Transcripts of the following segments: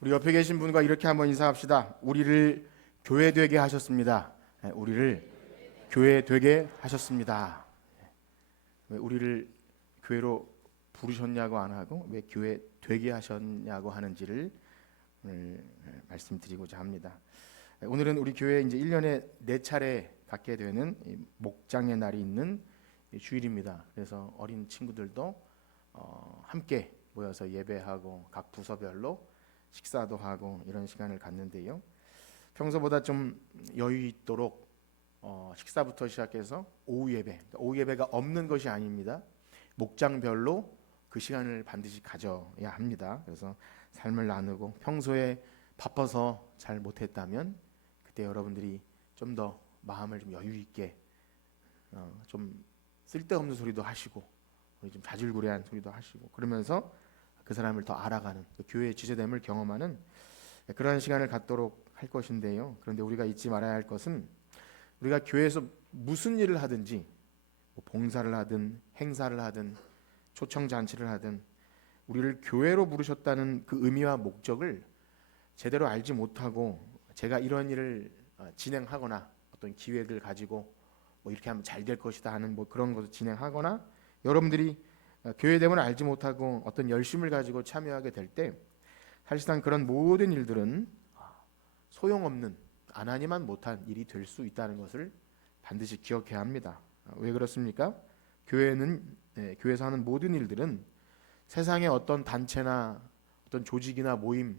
우리 옆에 계신 분과 이렇게 한번 인사합시다. 우리를 교회 되게 하셨습니다. 우리를 교회 되게 하셨습니다. 왜 우리를 교회로 부르셨냐고 안 하고 왜 교회 되게 하셨냐고 하는지를 오늘 말씀드리고자 합니다. 오늘은 우리 교회에 이제 1년에 4차례 갖게 되는 목장의 날이 있는 주일입니다. 그래서 어린 친구들도 함께 모여서 예배하고 각 부서별로 식사도 하고 이런 시간을 갖는데요. 평소보다 좀 여유 있도록 식사부터 시작해서 오후 예배, 그러니까 오후 예배가 없는 것이 아닙니다. 목장별로 그 시간을 반드시 가져야 합니다. 그래서 삶을 나누고 평소에 바빠서 잘 못했다면 그때 여러분들이 좀 더 마음을 좀 여유 있게 좀 쓸데없는 소리도 하시고 좀 자질구레한 소리도 하시고 그러면서 그 사람을 더 알아가는 교회의 지체됨을 경험하는 그런 시간을 갖도록 할 것인데요. 그런데 우리가 잊지 말아야 할 것은 우리가 교회에서 무슨 일을 하든지 봉사를 하든 행사를 하든 초청잔치를 하든 우리를 교회로 부르셨다는 그 의미와 목적을 제대로 알지 못하고 제가 이런 일을 진행하거나 어떤 기획을 가지고 이렇게 하면 잘 될 것이다 하는 그런 것을 진행하거나 여러분들이 교회됨을 알지 못하고 어떤 열심을 가지고 참여하게 될 때 사실상 그런 모든 일들은 소용없는 안 하니만 못한 일이 될 수 있다는 것을 반드시 기억해야 합니다. 왜 그렇습니까? 교회에서 하는 모든 일들은 세상의 어떤 단체나 어떤 조직이나 모임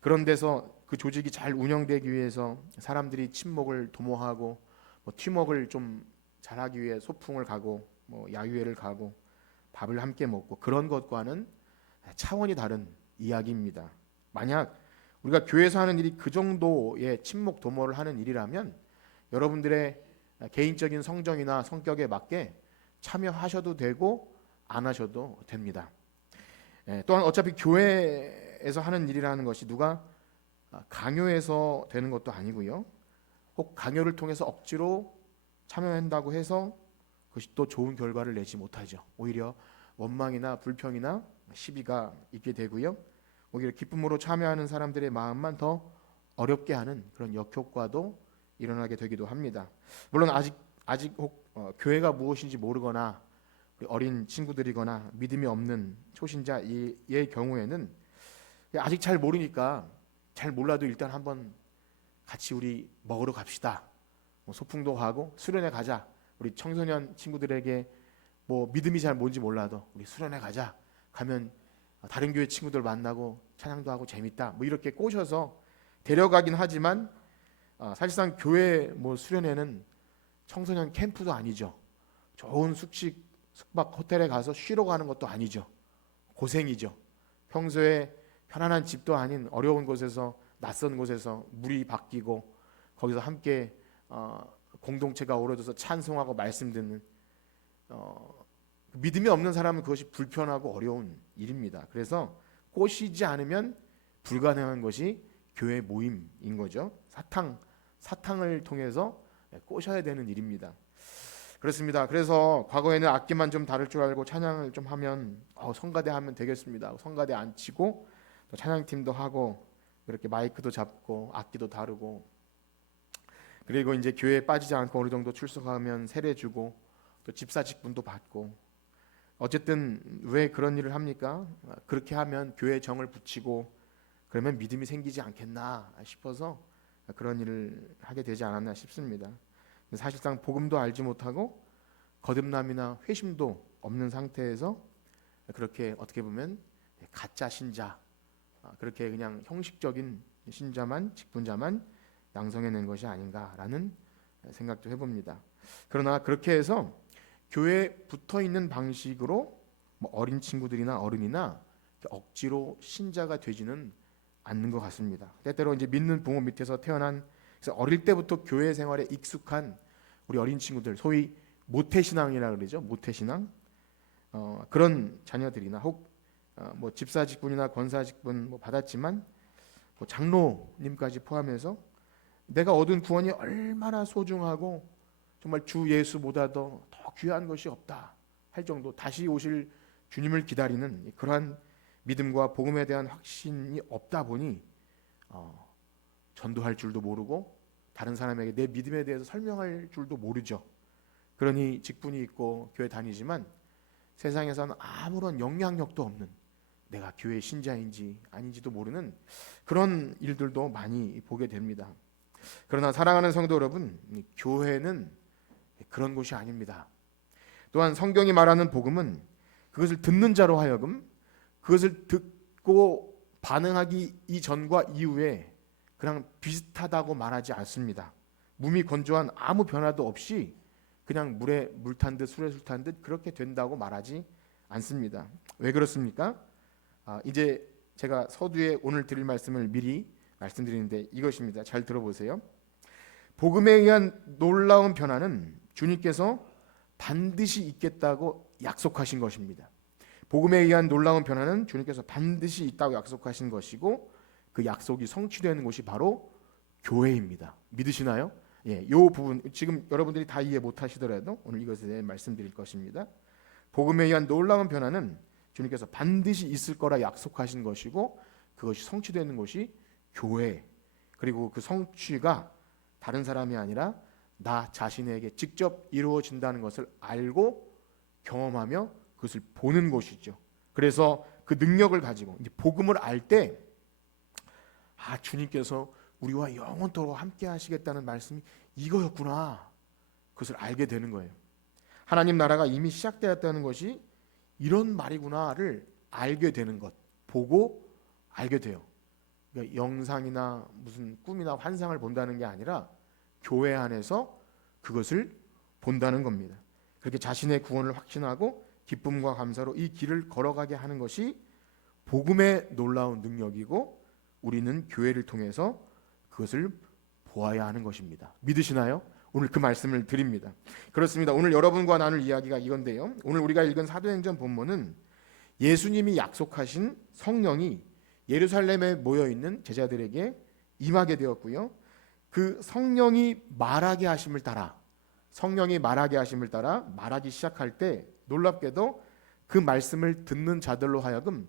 그런 데서 그 조직이 잘 운영되기 위해서 사람들이 친목을 도모하고 팀워크를 좀 잘하기 위해 소풍을 가고 야유회를 가고 밥을 함께 먹고 그런 것과는 차원이 다른 이야기입니다. 만약 우리가 교회에서 하는 일이 그 정도의 친목 도모를 하는 일이라면 여러분들의 개인적인 성정이나 성격에 맞게 참여하셔도 되고 안 하셔도 됩니다. 또한 어차피 교회에서 하는 일이라는 것이 누가 강요해서 되는 것도 아니고요. 혹 강요를 통해서 억지로 참여한다고 해서 그것이 또 좋은 결과를 내지 못하죠. 오히려 원망이나 불평이나 시비가 있게 되고요. 오히려 기쁨으로 참여하는 사람들의 마음만 더 어렵게 하는 그런 역효과도 일어나게 되기도 합니다. 물론 아직 혹 교회가 무엇인지 모르거나 어린 친구들이거나 믿음이 없는 초신자의 경우에는 아직 잘 모르니까 잘 몰라도 일단 한번 같이 우리 먹으러 갑시다. 소풍도 하고 수련회 가자. 우리 청소년 친구들에게 믿음이 잘 뭔지 몰라도 우리 수련회 가자. 가면 다른 교회 친구들 만나고 찬양도 하고 재밌다. 이렇게 꼬셔서 데려가긴 하지만 사실상 교회 수련회는 청소년 캠프도 아니죠. 좋은 숙박 호텔에 가서 쉬러 가는 것도 아니죠. 고생이죠. 평소에 편안한 집도 아닌 어려운 곳에서 낯선 곳에서 물이 바뀌고 거기서 함께 공동체가 어우러져서 찬송하고 말씀 듣는 믿음이 없는 사람은 그것이 불편하고 어려운 일입니다. 그래서 꼬시지 않으면 불가능한 것이 교회 모임인 거죠. 사탕을 통해서 꼬셔야 되는 일입니다. 그렇습니다. 그래서 과거에는 악기만 좀 다룰 줄 알고 찬양을 좀 하면 성가대 하면 되겠습니다. 성가대 앉히고 또 찬양팀도 하고 이렇게 마이크도 잡고 악기도 다루고 그리고 이제 교회에 빠지지 않고 어느 정도 출석하면 세례 주고 또 집사 직분도 받고 어쨌든 왜 그런 일을 합니까? 그렇게 하면 교회에 정을 붙이고 그러면 믿음이 생기지 않겠나 싶어서 그런 일을 하게 되지 않았나 싶습니다. 사실상 복음도 알지 못하고 거듭남이나 회심도 없는 상태에서 그렇게 어떻게 보면 가짜 신자 그렇게 그냥 형식적인 신자만 직분자만 양성해낸 것이 아닌가라는 생각도 해봅니다. 그러나 그렇게 해서 교회에 붙어있는 방식으로 어린 친구들이나 어른이나 억지로 신자가 되지는 않는 것 같습니다. 때때로 이제 믿는 부모 밑에서 태어난 그래서 어릴 때부터 교회 생활에 익숙한 우리 어린 친구들 소위 모태신앙이라 그러죠. 모태신앙 그런 자녀들이나 혹 집사 직분이나 권사 직분 받았지만 장로님까지 포함해서 내가 얻은 구원이 얼마나 소중하고 정말 주 예수보다도 더 귀한 것이 없다 할 정도 다시 오실 주님을 기다리는 그러한 믿음과 복음에 대한 확신이 없다 보니 전도할 줄도 모르고 다른 사람에게 내 믿음에 대해서 설명할 줄도 모르죠. 그러니 직분이 있고 교회 다니지만 세상에서는 아무런 영향력도 없는, 내가 교회 신자인지 아닌지도 모르는 그런 일들도 많이 보게 됩니다. 그러나 사랑하는 성도 여러분, 교회는 그런 곳이 아닙니다. 또한 성경이 말하는 복음은 그것을 듣는 자로 하여금 그것을 듣고 반응하기 이전과 이후에 그냥 비슷하다고 말하지 않습니다. 몸이 건조한 아무 변화도 없이 그냥 물에 물 탄 듯 술에 술 탄 듯 그렇게 된다고 말하지 않습니다. 왜 그렇습니까? 이제 제가 서두에 오늘 드릴 말씀을 미리 말씀드리는데 이것입니다. 잘 들어보세요. 복음에 의한 놀라운 변화는 주님께서 반드시 있겠다고 약속하신 것입니다. 복음에 의한 놀라운 변화는 주님께서 반드시 있다고 약속하신 것이고 그 약속이 성취되는 곳이 바로 교회입니다. 믿으시나요? 예, 이 부분 지금 여러분들이 다 이해 못하시더라도 오늘 이것에 대해 말씀드릴 것입니다. 복음에 의한 놀라운 변화는 주님께서 반드시 있을 거라 약속하신 것이고 그것이 성취되는 곳이 교회, 그리고 그 성취가 다른 사람이 아니라 나 자신에게 직접 이루어진다는 것을 알고 경험하며 그것을 보는 곳이죠. 그래서 그 능력을 가지고 이제 복음을 알 때 주님께서 우리와 영원토록 함께 하시겠다는 말씀이 이거였구나, 그것을 알게 되는 거예요. 하나님 나라가 이미 시작되었다는 것이 이런 말이구나를 알게 되는 것, 보고 알게 돼요. 그러니까 영상이나 무슨 꿈이나 환상을 본다는 게 아니라 교회 안에서 그것을 본다는 겁니다. 그렇게 자신의 구원을 확신하고 기쁨과 감사로 이 길을 걸어가게 하는 것이 복음의 놀라운 능력이고 우리는 교회를 통해서 그것을 보아야 하는 것입니다. 믿으시나요? 오늘 그 말씀을 드립니다. 그렇습니다. 오늘 여러분과 나눌 이야기가 이건데요. 오늘 우리가 읽은 사도행전 본문은 예수님이 약속하신 성령이 예루살렘에 모여있는 제자들에게 임하게 되었고요. 그 성령이 말하게 하심을 따라 말하기 시작할 때 놀랍게도 그 말씀을 듣는 자들로 하여금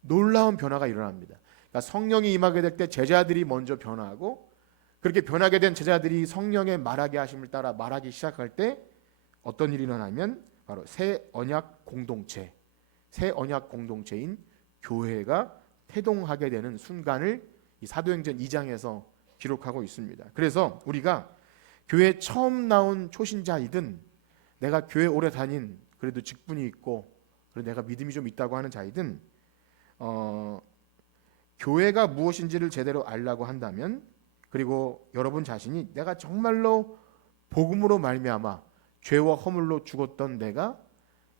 놀라운 변화가 일어납니다. 그러니까 성령이 임하게 될 때 제자들이 먼저 변화하고 그렇게 변하게 된 제자들이 성령의 말하게 하심을 따라 말하기 시작할 때 어떤 일이 일어나면 바로 새 언약 공동체인 교회가 태동하게 되는 순간을 이 사도행전 2장에서 기록하고 있습니다. 그래서 우리가 교회 처음 나온 초신자이든 내가 교회 오래 다닌 그래도 직분이 있고 그리고 내가 믿음이 좀 있다고 하는 자이든 교회가 무엇인지를 제대로 알려고 한다면, 그리고 여러분 자신이 내가 정말로 복음으로 말미암아 죄와 허물로 죽었던 내가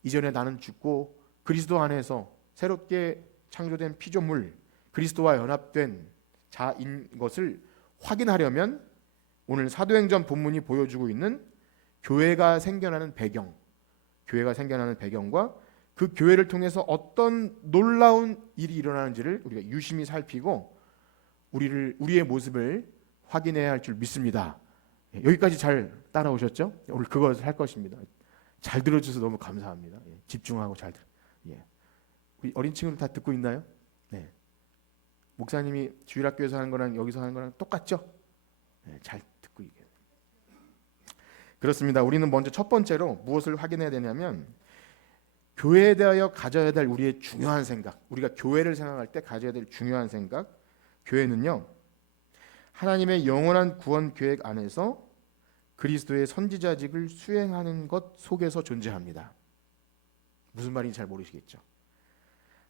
이전에 나는 죽고 그리스도 안에서 새롭게 창조된 피조물 그리스도와 연합된 자인 것을 확인하려면 오늘 사도행전 본문이 보여주고 있는 교회가 생겨나는 배경과 그 교회를 통해서 어떤 놀라운 일이 일어나는지를 우리가 유심히 살피고 우리의 모습을 확인해야 할 줄 믿습니다. 여기까지 잘 따라오셨죠? 오늘 그것을 할 것입니다. 잘 들어주셔서 너무 감사합니다. 집중하고 잘 들어. 우리 어린 친구들 다 듣고 있나요? 네. 목사님이 주일학교에서 하는 거랑 여기서 하는 거랑 똑같죠? 네, 잘 듣고 있게. 그렇습니다. 우리는 먼저 첫 번째로 무엇을 확인해야 되냐면 교회에 대하여 가져야 될 우리의 중요한 생각, 우리가 교회를 생각할 때 가져야 될 중요한 생각, 교회는요 하나님의 영원한 구원 계획 안에서 그리스도의 선지자직을 수행하는 것 속에서 존재합니다. 무슨 말인지 잘 모르시겠죠?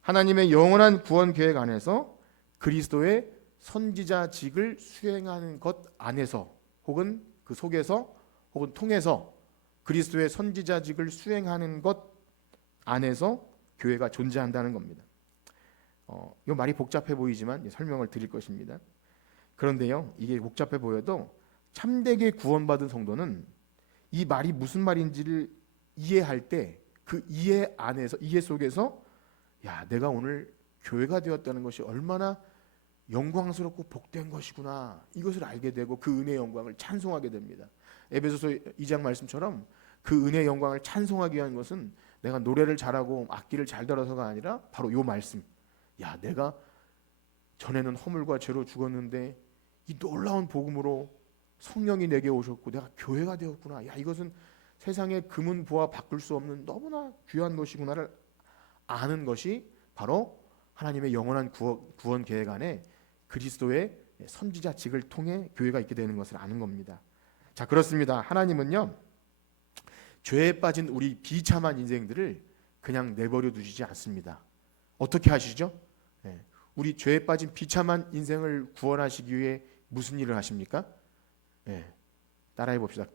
하나님의 영원한 구원 계획 안에서 그리스도의 선지자직을 수행하는 것 안에서 혹은 그 속에서 혹은 통해서 그리스도의 선지자직을 수행하는 것 안에서 교회가 존재한다는 겁니다. 이 말이 복잡해 보이지만 설명을 드릴 것입니다. 그런데요, 이게 복잡해 보여도 참되게 구원받은 성도는 이 말이 무슨 말인지를 이해할 때 그 이해 안에서, 이해 속에서 내가 오늘 교회가 되었다는 것이 얼마나 영광스럽고 복된 것이구나, 이것을 알게 되고 그 은혜의 영광을 찬송하게 됩니다. 에베소서 2장 말씀처럼 그 은혜의 영광을 찬송하기 위한 것은 내가 노래를 잘하고 악기를 잘 들어서가 아니라 바로 이 말씀, 야, 내가 전에는 허물과 죄로 죽었는데 이 놀라운 복음으로 성령이 내게 오셨고 내가 교회가 되었구나. 야, 이것은 세상의 금은 보아 바꿀 수 없는 너무나 귀한 것이구나를 아는 것이 바로 하나님의 영원한 구원 계획 안에 그리스도의 선지자직을 통해 교회가 있게 되는 것을 아는 겁니다. 자, 그렇습니다. 하나님은요, 죄에 빠진 우리 비참한 인생들을 그냥 내버려 두시지 않습니다. 어떻게 하시죠? 우리 죄에 빠진 비참한 인생을 구원하시기 위해 무슨 일을 하십니까? 따라해 봅시다.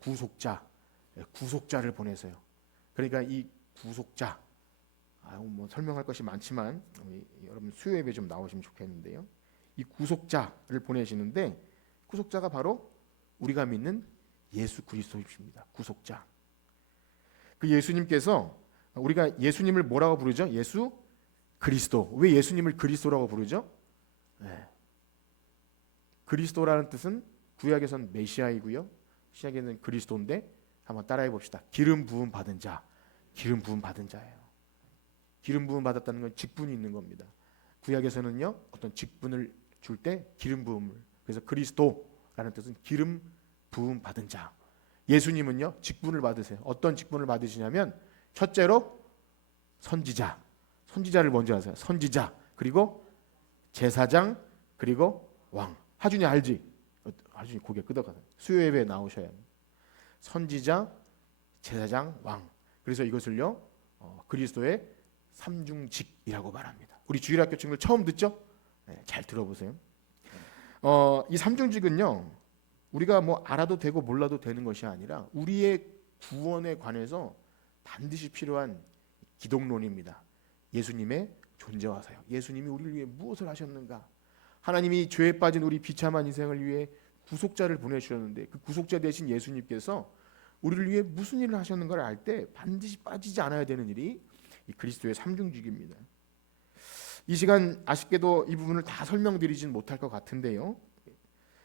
구속자를 보내세요. 그러니까 이 구속자, 뭐 설명할 것이 많지만 여러분 수요 예배 좀 나오시면 좋겠는데요. 이 구속자를 보내시는데 구속자가 바로 우리가 믿는 예수 그리스도이십니다. 구속자. 그 예수님께서 우리가 예수님을 뭐라고 부르죠? 예수 그리스도. 왜 예수님을 그리스도라고 부르죠? 그리스도라는 뜻은 구약에서는 메시아이고요. 신약에는 그리스도인데 한번 따라해 봅시다. 기름 부음 받은 자. 기름 부음 받은 자예요. 기름 부음 받았다는 건 직분이 있는 겁니다. 구약에서는요, 어떤 직분을 줄 때 기름 부음을. 그래서 그리스도라는 뜻은 기름 부음 받은 자. 예수님은요, 직분을 받으세요. 어떤 직분을 받으시냐면 첫째로 선지자를 먼저 하세요. 선지자, 그리고 제사장, 그리고 왕. 하준이 알지? 하준이 고개 끄덕하세요. 수요 예배에 나오셔야 합니다. 선지자, 제사장, 왕. 그래서 이것을요, 그리스도의 삼중직이라고 말합니다. 우리 주일학교 친구들 처음 듣죠? 잘 들어보세요. 이 삼중직은요, 우리가 뭐 알아도 되고 몰라도 되는 것이 아니라 우리의 구원에 관해서 반드시 필요한 기독론입니다. 예수님의 존재와사요. 예수님이 우리를 위해 무엇을 하셨는가? 하나님이 죄에 빠진 우리 비참한 인생을 위해 구속자를 보내주셨는데 그 구속자 대신 예수님께서 우리를 위해 무슨 일을 하셨는가를 알 때 반드시 빠지지 않아야 되는 일이 이 그리스도의 삼중직입니다. 이 시간 아쉽게도 이 부분을 다 설명드리진 못할 것 같은데요.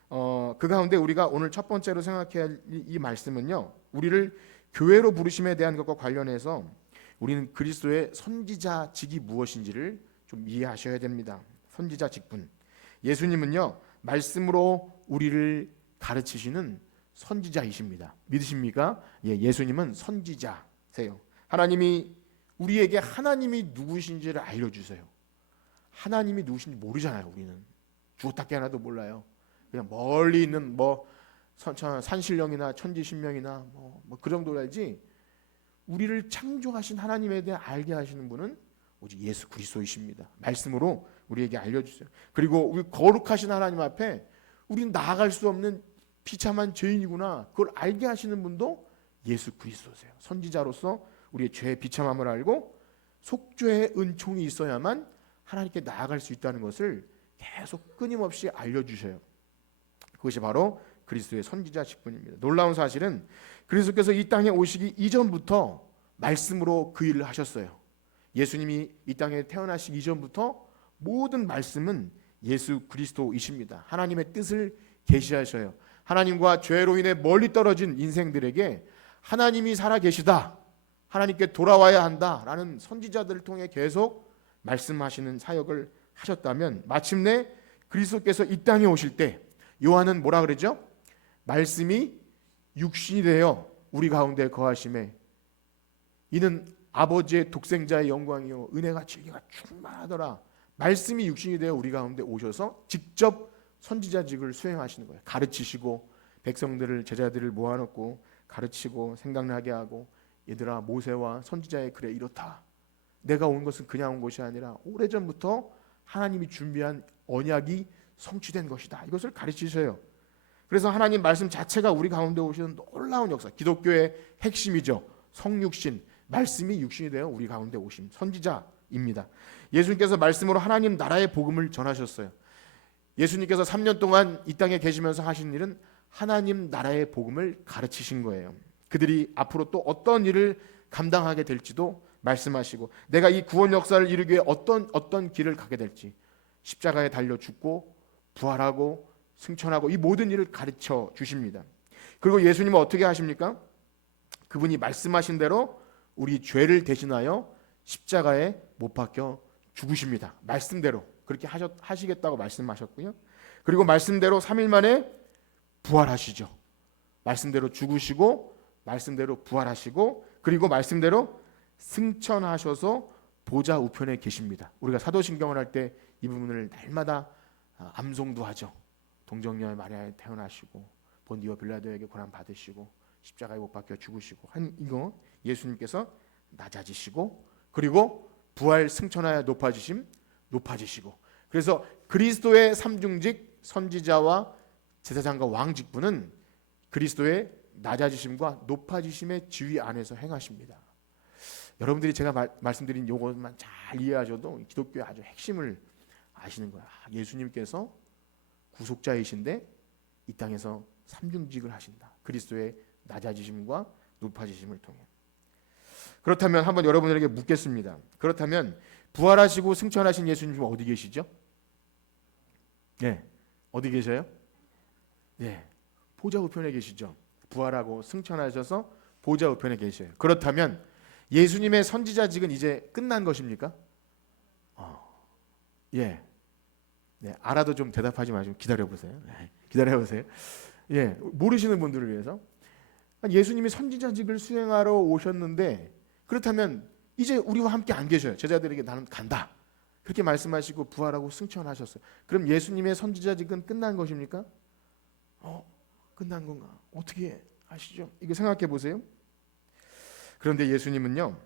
그 가운데 우리가 오늘 첫 번째로 생각해야 할 이 말씀은요, 우리를 교회로 부르심에 대한 것과 관련해서 우리는 그리스도의 선지자직이 무엇인지를 좀 이해하셔야 됩니다. 선지자 직분. 예수님은요, 말씀으로 우리를 가르치시는 선지자이십니다. 믿으십니까? 예수님은 선지자세요. 하나님이 우리에게 하나님이 누구신지를 알려주세요. 하나님이 누구신지 모르잖아요. 우리는 주어닦기 하나도 몰라요. 그냥 멀리 있는 뭐 산신령이나 천지신명이나 뭐 그 정도로 알지, 우리를 창조하신 하나님에 대해 알게 하시는 분은 오직 예수 그리스도이십니다. 말씀으로 우리에게 알려주세요. 그리고 우리 거룩하신 하나님 앞에 우리는 나아갈 수 없는 비참한 죄인이구나, 그걸 알게 하시는 분도 예수 그리스도세요. 선지자로서 우리의 죄의 비참함을 알고 속죄의 은총이 있어야만 하나님께 나아갈 수 있다는 것을 계속 끊임없이 알려주셔요. 그것이 바로 그리스도의 선지자 직분입니다. 놀라운 사실은 그리스도께서 이 땅에 오시기 이전부터 말씀으로 그 일을 하셨어요. 예수님이 이 땅에 태어나시기 이전부터 모든 말씀은 예수 그리스도이십니다. 하나님의 뜻을 계시하셔요. 하나님과 죄로 인해 멀리 떨어진 인생들에게 하나님이 살아계시다, 하나님께 돌아와야 한다라는 선지자들을 통해 계속 말씀하시는 사역을 하셨다면, 마침내 그리스도께서 이 땅에 오실 때 요한은 뭐라 그러죠? 말씀이 육신이 되어 우리 가운데 거하심에 이는 아버지의 독생자의 영광이요 은혜가 진리가 충만하더라. 말씀이 육신이 되어 우리 가운데 오셔서 직접 선지자직을 수행하시는 거예요. 가르치시고 백성들을, 제자들을 모아놓고 가르치고 생각나게 하고, 얘들아 모세와 선지자의 글에 이렇다. 내가 온 것은 그냥 온 것이 아니라 오래전부터 하나님이 준비한 언약이 성취된 것이다. 이것을 가르치셔요. 그래서 하나님 말씀 자체가 우리 가운데 오시는 놀라운 역사, 기독교의 핵심이죠. 성육신, 말씀이 육신이 되어 우리 가운데 오심, 선지자입니다. 예수님께서 말씀으로 하나님 나라의 복음을 전하셨어요. 예수님께서 3년 동안 이 땅에 계시면서 하신 일은 하나님 나라의 복음을 가르치신 거예요. 그들이 앞으로 또 어떤 일을 감당하게 될지도 말씀하시고, 내가 이 구원 역사를 이루기 위해 어떤 길을 가게 될지, 십자가에 달려 죽고 부활하고 승천하고 이 모든 일을 가르쳐 주십니다. 그리고 예수님은 어떻게 하십니까? 그분이 말씀하신 대로 우리 죄를 대신하여 십자가에 못 박혀 죽으십니다. 말씀대로 그렇게 하시겠다고 말씀하셨고요. 그리고 말씀대로 3일 만에 부활하시죠. 말씀대로 죽으시고 말씀대로 부활하시고 그리고 말씀대로 승천하셔서 보좌 우편에 계십니다. 우리가 사도신경을 할 때 이 부분을 날마다 암송도 하죠. 동정녀 마리아에 태어나시고 본디오 빌라도에게 고난 받으시고 십자가에 못 박혀 죽으시고 한 이거 예수님께서 낮아지시고 그리고 부활 승천하여 높아지시고 그래서 그리스도의 삼중직 선지자와 제사장과 왕 직분은 그리스도의 낮아지심과 높아지심의 지위 안에서 행하십니다. 여러분들이 제가 말씀드린 요것만 잘 이해하셔도 기독교의 아주 핵심을 아시는 거야. 예수님께서 구속자이신데 이 땅에서 삼중직을 하신다. 그리스도의 낮아지심과 높아지심을 통해. 그렇다면 한번 여러분들에게 묻겠습니다. 그렇다면 부활하시고 승천하신 예수님은 어디 계시죠? 네, 어디 계셔요? 네, 보좌 우편에 계시죠. 부활하고 승천하셔서 보좌 우편에 계셔요. 그렇다면 예수님의 선지자직은 이제 끝난 것입니까? 예. 네, 알아도 좀 대답하지 마시고 기다려보세요. 네, 기다려보세요. 예, 모르시는 분들을 위해서 예수님이 선지자직을 수행하러 오셨는데 그렇다면 이제 우리와 함께 안 계셔요. 제자들에게 나는 간다. 그렇게 말씀하시고 부활하고 승천하셨어요. 그럼 예수님의 선지자직은 끝난 것입니까? 끝난 건가? 어떻게 아시죠? 이거 생각해 보세요. 그런데 예수님은요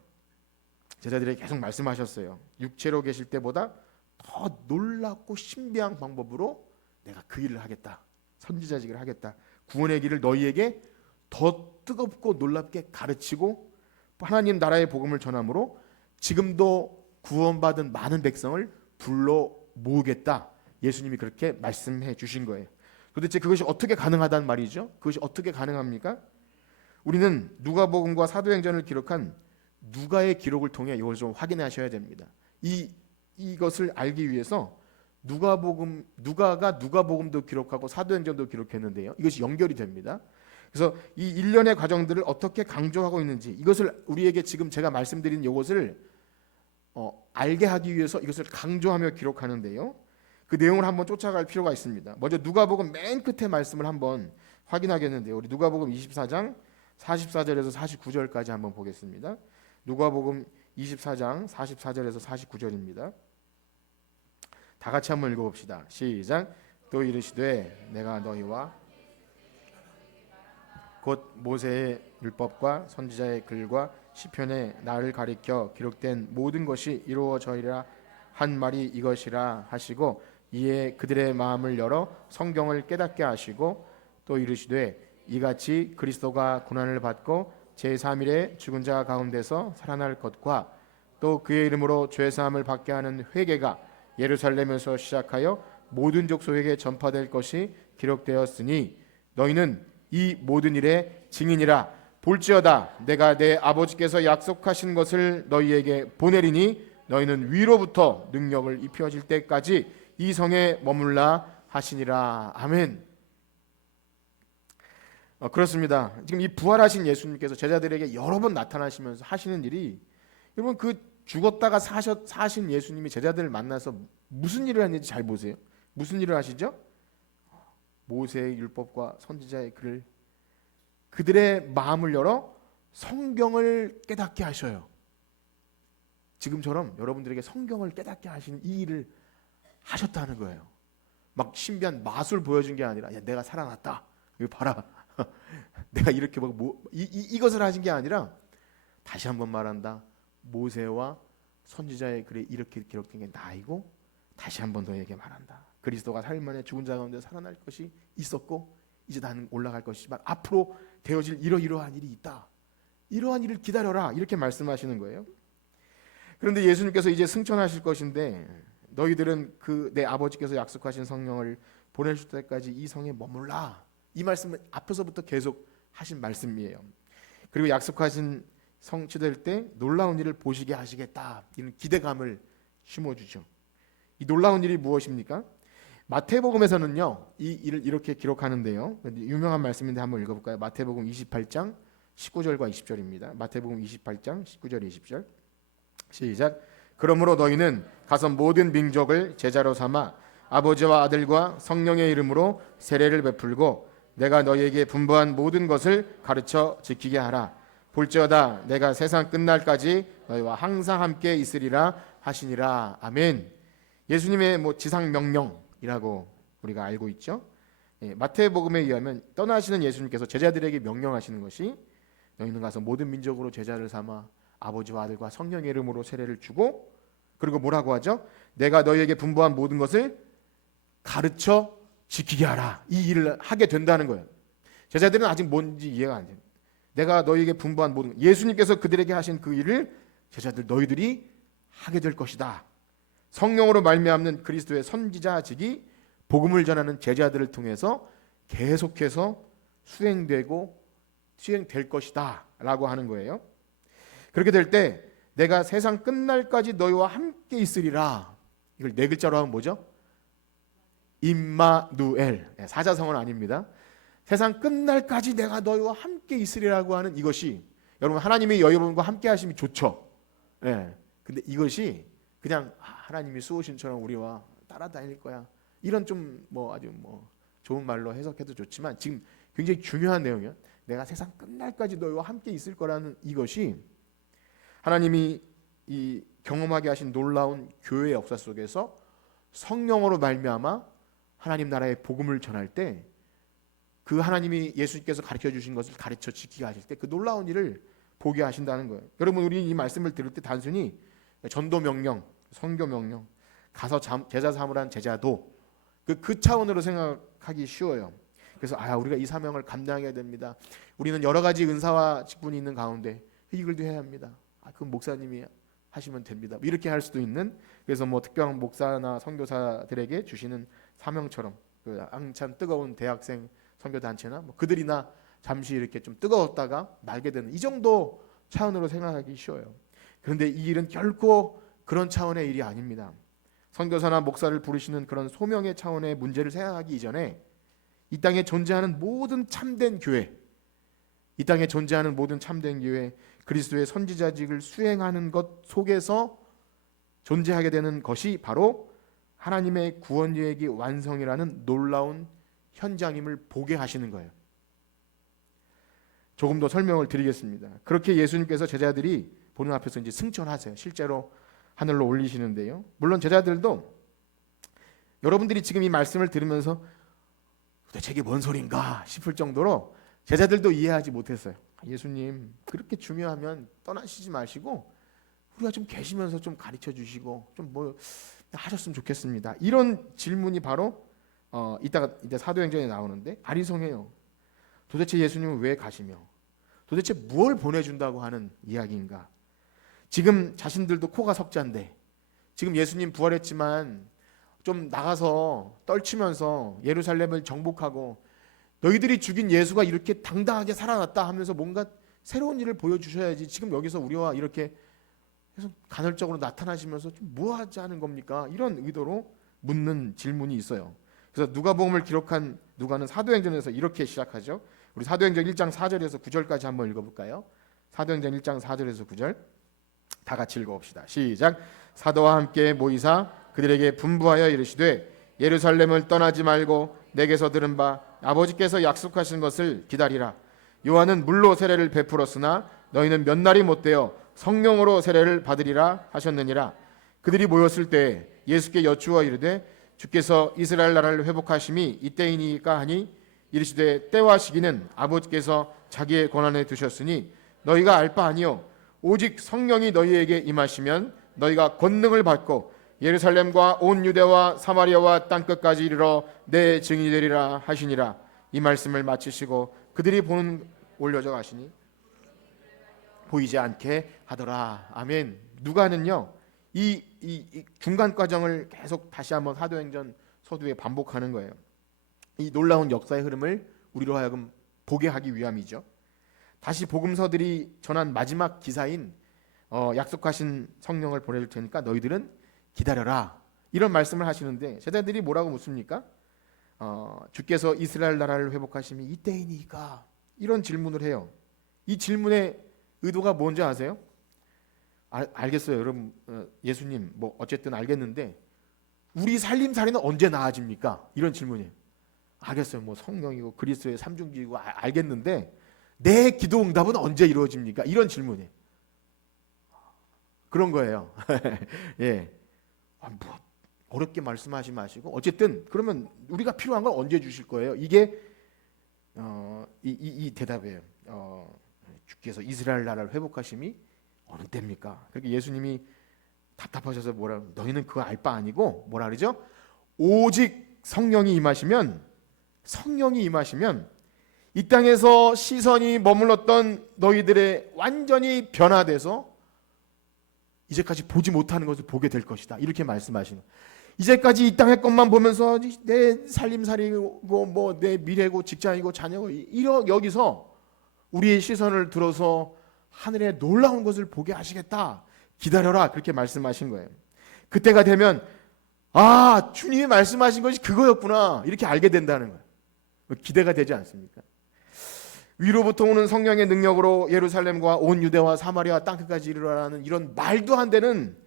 제자들에게 계속 말씀하셨어요. 육체로 계실 때보다 더 놀랍고 신비한 방법으로 내가 그 일을 하겠다. 선지자직을 하겠다. 구원의 길을 너희에게 더 뜨겁고 놀랍게 가르치고 하나님 나라의 복음을 전함으로 지금도 구원받은 많은 백성을 불러 모으겠다. 예수님이 그렇게 말씀해 주신 거예요. 도대체 그것이 어떻게 가능하단 말이죠? 그것이 어떻게 가능합니까? 우리는 누가복음과 사도행전을 기록한 누가의 기록을 통해 이걸 좀 확인하셔야 됩니다. 이것을 알기 위해서 누가가 누가복음도 기록하고 사도행전도 기록했는데요. 이것이 연결이 됩니다. 그래서 이 일련의 과정들을 어떻게 강조하고 있는지 이것을 우리에게 지금 제가 말씀드린 이것을 알게 하기 위해서 이것을 강조하며 기록하는데요. 그 내용을 한번 쫓아갈 필요가 있습니다. 먼저 누가복음 맨 끝에 말씀을 한번 확인하겠는데요. 우리 누가복음 24장 44절에서 49절까지 한번 보겠습니다. 누가복음 24장 44절에서 49절입니다. 다 같이 한번 읽어봅시다. 시작. 또 이르시되 내가 너희와 곧 모세의 율법과 선지자의 글과 시편에 나를 가리켜 기록된 모든 것이 이루어져이라 한 말이 이것이라 하시고 이에 그들의 마음을 열어 성경을 깨닫게 하시고 또 이르시되 이같이 그리스도가 고난을 받고 제3일에 죽은 자 가운데서 살아날 것과 또 그의 이름으로 죄사함을 받게 하는 회개가 예루살렘에서 시작하여 모든 족속에게 전파될 것이 기록되었으니 너희는 이 모든 일의 증인이라. 볼지어다 내가 내 아버지께서 약속하신 것을 너희에게 보내리니 너희는 위로부터 능력을 입혀질 때까지 이 성에 머물라 하시니라. 아멘. 그렇습니다. 지금 이 부활하신 예수님께서 제자들에게 여러 번 나타나시면서 하시는 일이 여러분 그 죽었다가 사신 예수님이 제자들을 만나서 무슨 일을 하는지 잘 보세요. 무슨 일을 하시죠? 모세의 율법과 선지자의 글을 그들의 마음을 열어 성경을 깨닫게 하셔요. 지금처럼 여러분들에게 성경을 깨닫게 하시는 이 일을 하셨다는 거예요. 막 신비한 마술 보여준 게 아니라 야, 내가 살아났다. 이거 봐라. 내가 이렇게 이것을 하신 게 아니라 다시 한번 말한다. 모세와 선지자의 글에 이렇게 기록된 게 나이고 다시 한번 너에게 말한다. 그리스도가 3일 만에 죽은 자 가운데 살아날 것이 있었고 이제 나는 올라갈 것이지만 앞으로 되어질 이러이러한 일이 있다. 이러한 일을 기다려라. 이렇게 말씀하시는 거예요. 그런데 예수님께서 이제 승천하실 것인데 너희들은 그 내 아버지께서 약속하신 성령을 보내실 때까지 이 성에 머물라. 이 말씀은 앞에서부터 계속 하신 말씀이에요. 그리고 약속하신 성취될 때 놀라운 일을 보시게 하시겠다. 이런 기대감을 심어주죠. 이 놀라운 일이 무엇입니까? 마태복음에서는요 이 일을 이렇게 기록하는데요. 유명한 말씀인데 한번 읽어볼까요? 마태복음 28장 19절과 20절입니다. 마태복음 28장 19절 20절 시작. 그러므로 너희는 가서 모든 민족을 제자로 삼아 아버지와 아들과 성령의 이름으로 세례를 베풀고 내가 너희에게 분부한 모든 것을 가르쳐 지키게 하라. 볼지어다 내가 세상 끝날까지 너희와 항상 함께 있으리라 하시니라. 아멘. 예수님의 지상 명령이라고 우리가 알고 있죠. 마태복음에 의하면 떠나시는 예수님께서 제자들에게 명령하시는 것이 너희는 가서 모든 민족으로 제자를 삼아 아버지와 아들과 성령의 이름으로 세례를 주고, 그리고 뭐라고 하죠? 내가 너희에게 분부한 모든 것을 가르쳐 지키게 하라. 이 일을 하게 된다는 거예요. 제자들은 아직 뭔지 이해가 안 돼요. 내가 너희에게 분부한 모든, 예수님께서 그들에게 하신 그 일을 제자들 너희들이 하게 될 것이다. 성령으로 말미암는 그리스도의 선지자직이 복음을 전하는 제자들을 통해서 계속해서 수행될 것이다 라고 하는 거예요. 그렇게 될 때 내가 세상 끝날까지 너희와 함께 있으리라. 이걸 네 글자로 하면 뭐죠? 임마누엘. 사자성어는 아닙니다. 세상 끝날까지 내가 너희와 함께 있으리라고 하는 이것이, 여러분 하나님이 여러분과 함께 하심이 좋죠. 근데 이것이 그냥 하나님이 수호신처럼 우리와 따라다닐 거야, 이런 좀 아주 좋은 말로 해석해도 좋지만 지금 굉장히 중요한 내용이에요. 내가 세상 끝날까지 너희와 함께 있을 거라는 이것이 하나님이 이 경험하게 하신 놀라운 교회의 역사 속에서 성령으로 말미암아 하나님 나라의 복음을 전할 때 그 하나님이 예수님께서 가르쳐 주신 것을 가르쳐 지키게 하실 때 그 놀라운 일을 보게 하신다는 거예요. 여러분, 우리 이 말씀을 들을 때 단순히 전도 명령, 선교 명령, 가서 제자 삼으란 제자도 그 차원으로 생각하기 쉬워요. 그래서 우리가 이 사명을 감당해야 됩니다. 우리는 여러 가지 은사와 직분이 있는 가운데 이걸도 해야 합니다. 그건 목사님이 하시면 됩니다. 이렇게 할 수도 있는, 그래서 특별한 목사나 선교사들에게 주시는 사명처럼 한참 뜨거운 대학생 선교단체나 그들이나 잠시 이렇게 좀 뜨거웠다가 말게 되는 이 정도 차원으로 생각하기 쉬워요. 그런데 이 일은 결코 그런 차원의 일이 아닙니다. 선교사나 목사를 부르시는 그런 소명의 차원의 문제를 생각하기 이전에 이 땅에 존재하는 모든 참된 교회, 이 땅에 존재하는 모든 참된 교회, 그리스도의 선지자직을 수행하는 것 속에서 존재하게 되는 것이 바로 하나님의 구원 계획이 완성이라는 놀라운 현장임을 보게 하시는 거예요. 조금 더 설명을 드리겠습니다. 그렇게 예수님께서 제자들이 보는 앞에서 이제 승천하세요. 실제로 하늘로 올리시는데요. 물론 제자들도 여러분들이 지금 이 말씀을 들으면서 도대체 이게 뭔 소린가 싶을 정도로 제자들도 이해하지 못했어요. 예수님, 그렇게 중요하면 떠나시지 마시고 우리가 좀 계시면서 좀 가르쳐 주시고 좀 하셨으면 좋겠습니다. 이런 질문이 바로 이따 사도행전에 나오는데 아리송해요. 도대체 예수님은 왜 가시며 도대체 무엇을 보내준다고 하는 이야기인가? 지금 자신들도 코가 석자인데 지금 예수님 부활했지만 좀 나가서 떨치면서 예루살렘을 정복하고 너희들이 죽인 예수가 이렇게 당당하게 살아났다 하면서 뭔가 새로운 일을 보여주셔야지, 지금 여기서 우리와 이렇게 계속 간헐적으로 나타나시면서 좀 뭐 하자는 겁니까? 이런 의도로 묻는 질문이 있어요. 그래서 누가복음을 기록한 누가는 사도행전에서 이렇게 시작하죠. 우리 사도행전 1장 4절에서 9절까지 한번 읽어볼까요? 사도행전 1장 4절에서 9절 다 같이 읽어봅시다. 시작. 사도와 함께 모이사 그들에게 분부하여 이르시되 예루살렘을 떠나지 말고 내게서 들은 바 아버지께서 약속하신 것을 기다리라. 요한은 물로 세례를 베풀었으나 너희는 몇 날이 못되어 성령으로 세례를 받으리라 하셨느니라. 그들이 모였을 때 예수께 여쭈어 이르되 주께서 이스라엘 나라를 회복하심이 이때이니까 하니 이르시되 때와 시기는 아버지께서 자기의 권한에 두셨으니 너희가 알 바 아니요 오직 성령이 너희에게 임하시면 너희가 권능을 받고 예루살렘과 온 유대와 사마리아와 땅끝까지 이르러 내 증인이 되리라 하시니라. 이 말씀을 마치시고 그들이 보는 올려져 가시니 보이지 않게 하더라. 아멘. 누가는요 이 중간 과정을 계속 다시 한번 사도행전 서두에 반복하는 거예요. 이 놀라운 역사의 흐름을 우리로 하여금 보게 하기 위함이죠. 다시 복음서들이 전한 마지막 기사인 약속하신 성령을 보내줄 테니까 너희들은 기다려라, 이런 말씀을 하시는데 제자들이 뭐라고 묻습니까? 주께서 이스라엘 나라를 회복하심이 이때이니까, 이런 질문을 해요. 이 질문의 의도가 뭔지 아세요? 알겠어요, 여러분. 예수님 뭐 어쨌든 알겠는데 우리 살림살이는 언제 나아집니까? 이런 질문이에요. 알겠어요. 뭐 성령이고 그리스도의 삼중기고 알겠는데 내 기도 응답은 언제 이루어집니까? 이런 질문이에요. 그런 거예요. 예. 뭐 어렵게 말씀하지 마시고 어쨌든 그러면 우리가 필요한 건 언제 주실 거예요? 이게 이 대답이에요. 주께서 이스라엘 나라를 회복하심이 어느 때입니까? 그렇게 예수님이 답답하셔서 뭐라 너희는 그거 알 바 아니고 뭐라 그러죠? 오직 성령이 임하시면 이 땅에서 시선이 머물렀던 너희들의 완전히 변화돼서 이제까지 보지 못하는 것을 보게 될 것이다. 이렇게 말씀하시는. 이제까지 이 땅의 것만 보면서 내 살림살이고 뭐 내 미래고 직장이고 자녀고 여기서 우리의 시선을 들어서 하늘의 놀라운 것을 보게 하시겠다. 기다려라. 그렇게 말씀하신 거예요. 그때가 되면 주님이 말씀하신 것이 그거였구나. 이렇게 알게 된다는 거예요. 기대가 되지 않습니까? 위로부터 오는 성령의 능력으로 예루살렘과 온 유대와 사마리아 땅끝까지 이르러라는 이런 말도 안 되는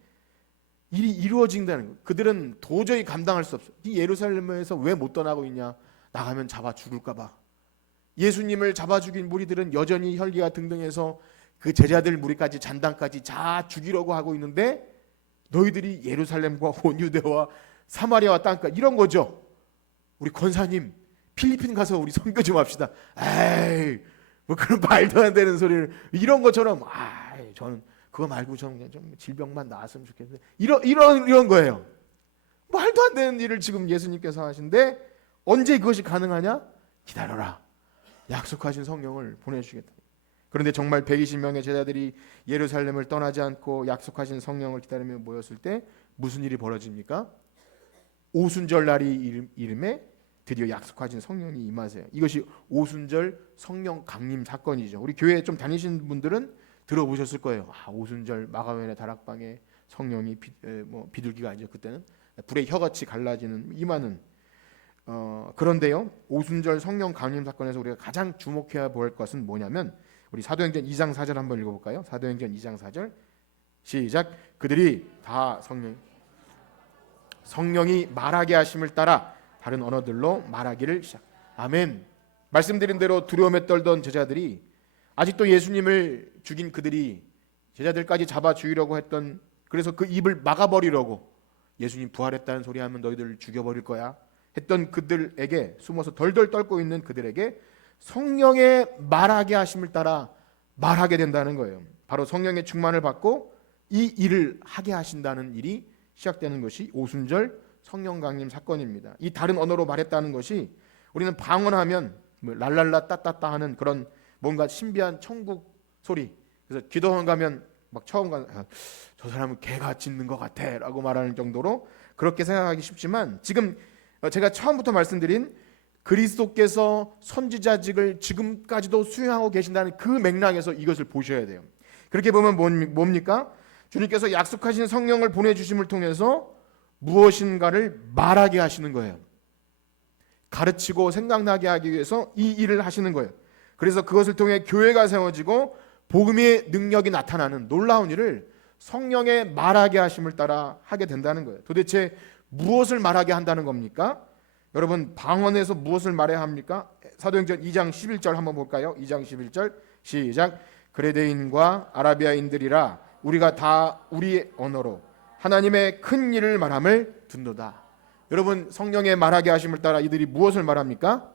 일이 이루어진다는 거예요. 그들은 도저히 감당할 수 없어요. 이 예루살렘에서 왜 못 떠나고 있냐? 나가면 잡아 죽을까 봐. 예수님을 잡아 죽인 무리들은 여전히 혈기가 등등해서 그 제자들 무리까지 잔당까지 다 죽이려고 하고 있는데 너희들이 예루살렘과 온 유대와 사마리아와 땅끝 이런 거죠. 우리 권사님 필리핀 가서 우리 선교 좀 합시다. 에이 뭐 그런 말도 안 되는 소리를 이런 것처럼 저는 그거 말고 좀 질병만 나았으면 좋겠는데 이런 거예요. 말도 안 되는 일을 지금 예수님께서 하신데 언제 그것이 가능하냐? 기다려라. 약속하신 성령을 보내주시겠다. 그런데 정말 120명의 제자들이 예루살렘을 떠나지 않고 약속하신 성령을 기다리며 모였을 때 무슨 일이 벌어집니까? 오순절 날이 이름에 드디어 약속하신 성령이 임하세요. 이것이 오순절 성령 강림 사건이죠. 우리 교회 좀 다니신 분들은 들어보셨을 거예요. 오순절 마가웬의 다락방에 성령이 비둘기가 아니죠. 그때는 불의 혀같이 갈라지는 임하는 그런데요. 오순절 성령 강림 사건에서 우리가 가장 주목해야 볼 것은 뭐냐면 우리 사도행전 2장 4절 한번 읽어볼까요? 사도행전 2장 4절 시작. 그들이 다 성령이 말하게 하심을 따라 다른 언어들로 말하기를 시작. 아멘. 말씀드린 대로 두려움에 떨던 제자들이 아직도 예수님을 죽인 그들이 제자들까지 잡아 죽이려고 했던 그래서 그 입을 막아버리려고 예수님 부활했다는 소리 하면 너희들 죽여버릴 거야 했던 그들에게 숨어서 덜덜 떨고 있는 그들에게 성령의 말하게 하심을 따라 말하게 된다는 거예요. 바로 성령의 충만을 받고 이 일을 하게 하신다는 일이 시작되는 것이 오순절 성령 강림 사건입니다. 이 다른 언어로 말했다는 것이 우리는 방언하면 랄랄라 따따따 하는 그런 뭔가 신비한 천국 소리. 그래서 기도원 가면 막 처음 저 사람은 개가 짖는 것 같아 라고 말하는 정도로 그렇게 생각하기 쉽지만 지금 제가 처음부터 말씀드린 그리스도께서 선지자직을 지금까지도 수행하고 계신다는 그 맥락에서 이것을 보셔야 돼요. 그렇게 보면 뭡니까? 주님께서 약속하신 성령을 보내주심을 통해서 무엇인가를 말하게 하시는 거예요. 가르치고 생각나게 하기 위해서 이 일을 하시는 거예요. 그래서 그것을 통해 교회가 세워지고 복음의 능력이 나타나는 놀라운 일을 성령의 말하게 하심을 따라 하게 된다는 거예요. 도대체 무엇을 말하게 한다는 겁니까? 여러분 방언에서 무엇을 말해야 합니까? 사도행전 2장 11절 한번 볼까요? 2장 11절 시작. 그레데인과 아라비아인들이라 우리가 다 우리의 언어로 하나님의 큰 일을 말함을 듣노다. 여러분 성령의 말하게 하심을 따라 이들이 무엇을 말합니까?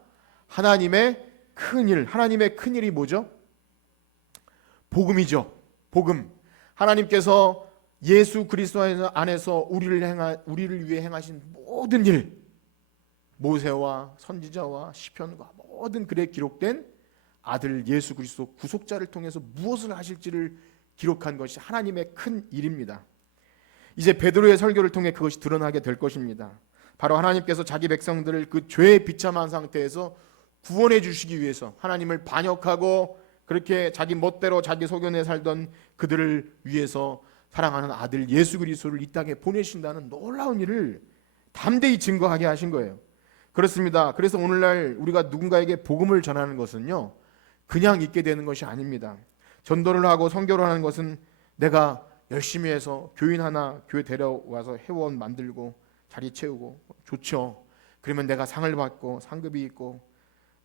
하나님의 큰 일. 하나님의 큰 일이 뭐죠? 복음이죠. 복음. 하나님께서 예수 그리스도 안에서 우리를 위해 행하신 모든 일, 모세와 선지자와 시편과 모든 글에 기록된 아들 예수 그리스도 구속자를 통해서 무엇을 하실지를 기록한 것이 하나님의 큰 일입니다. 이제 베드로의 설교를 통해 그것이 드러나게 될 것입니다. 바로 하나님께서 자기 백성들을 그 죄에 비참한 상태에서 구원해 주시기 위해서 하나님을 반역하고 그렇게 자기 멋대로 자기 소견에 살던 그들을 위해서 사랑하는 아들 예수 그리스도를 이 땅에 보내신다는 놀라운 일을 담대히 증거하게 하신 거예요. 그렇습니다. 그래서 오늘날 우리가 누군가에게 복음을 전하는 것은요 그냥 있게 되는 것이 아닙니다. 전도를 하고 선교를 하는 것은 내가 열심히 해서 교인 하나 교회 데려와서 회원 만들고 자리 채우고 좋죠. 그러면 내가 상을 받고 상급이 있고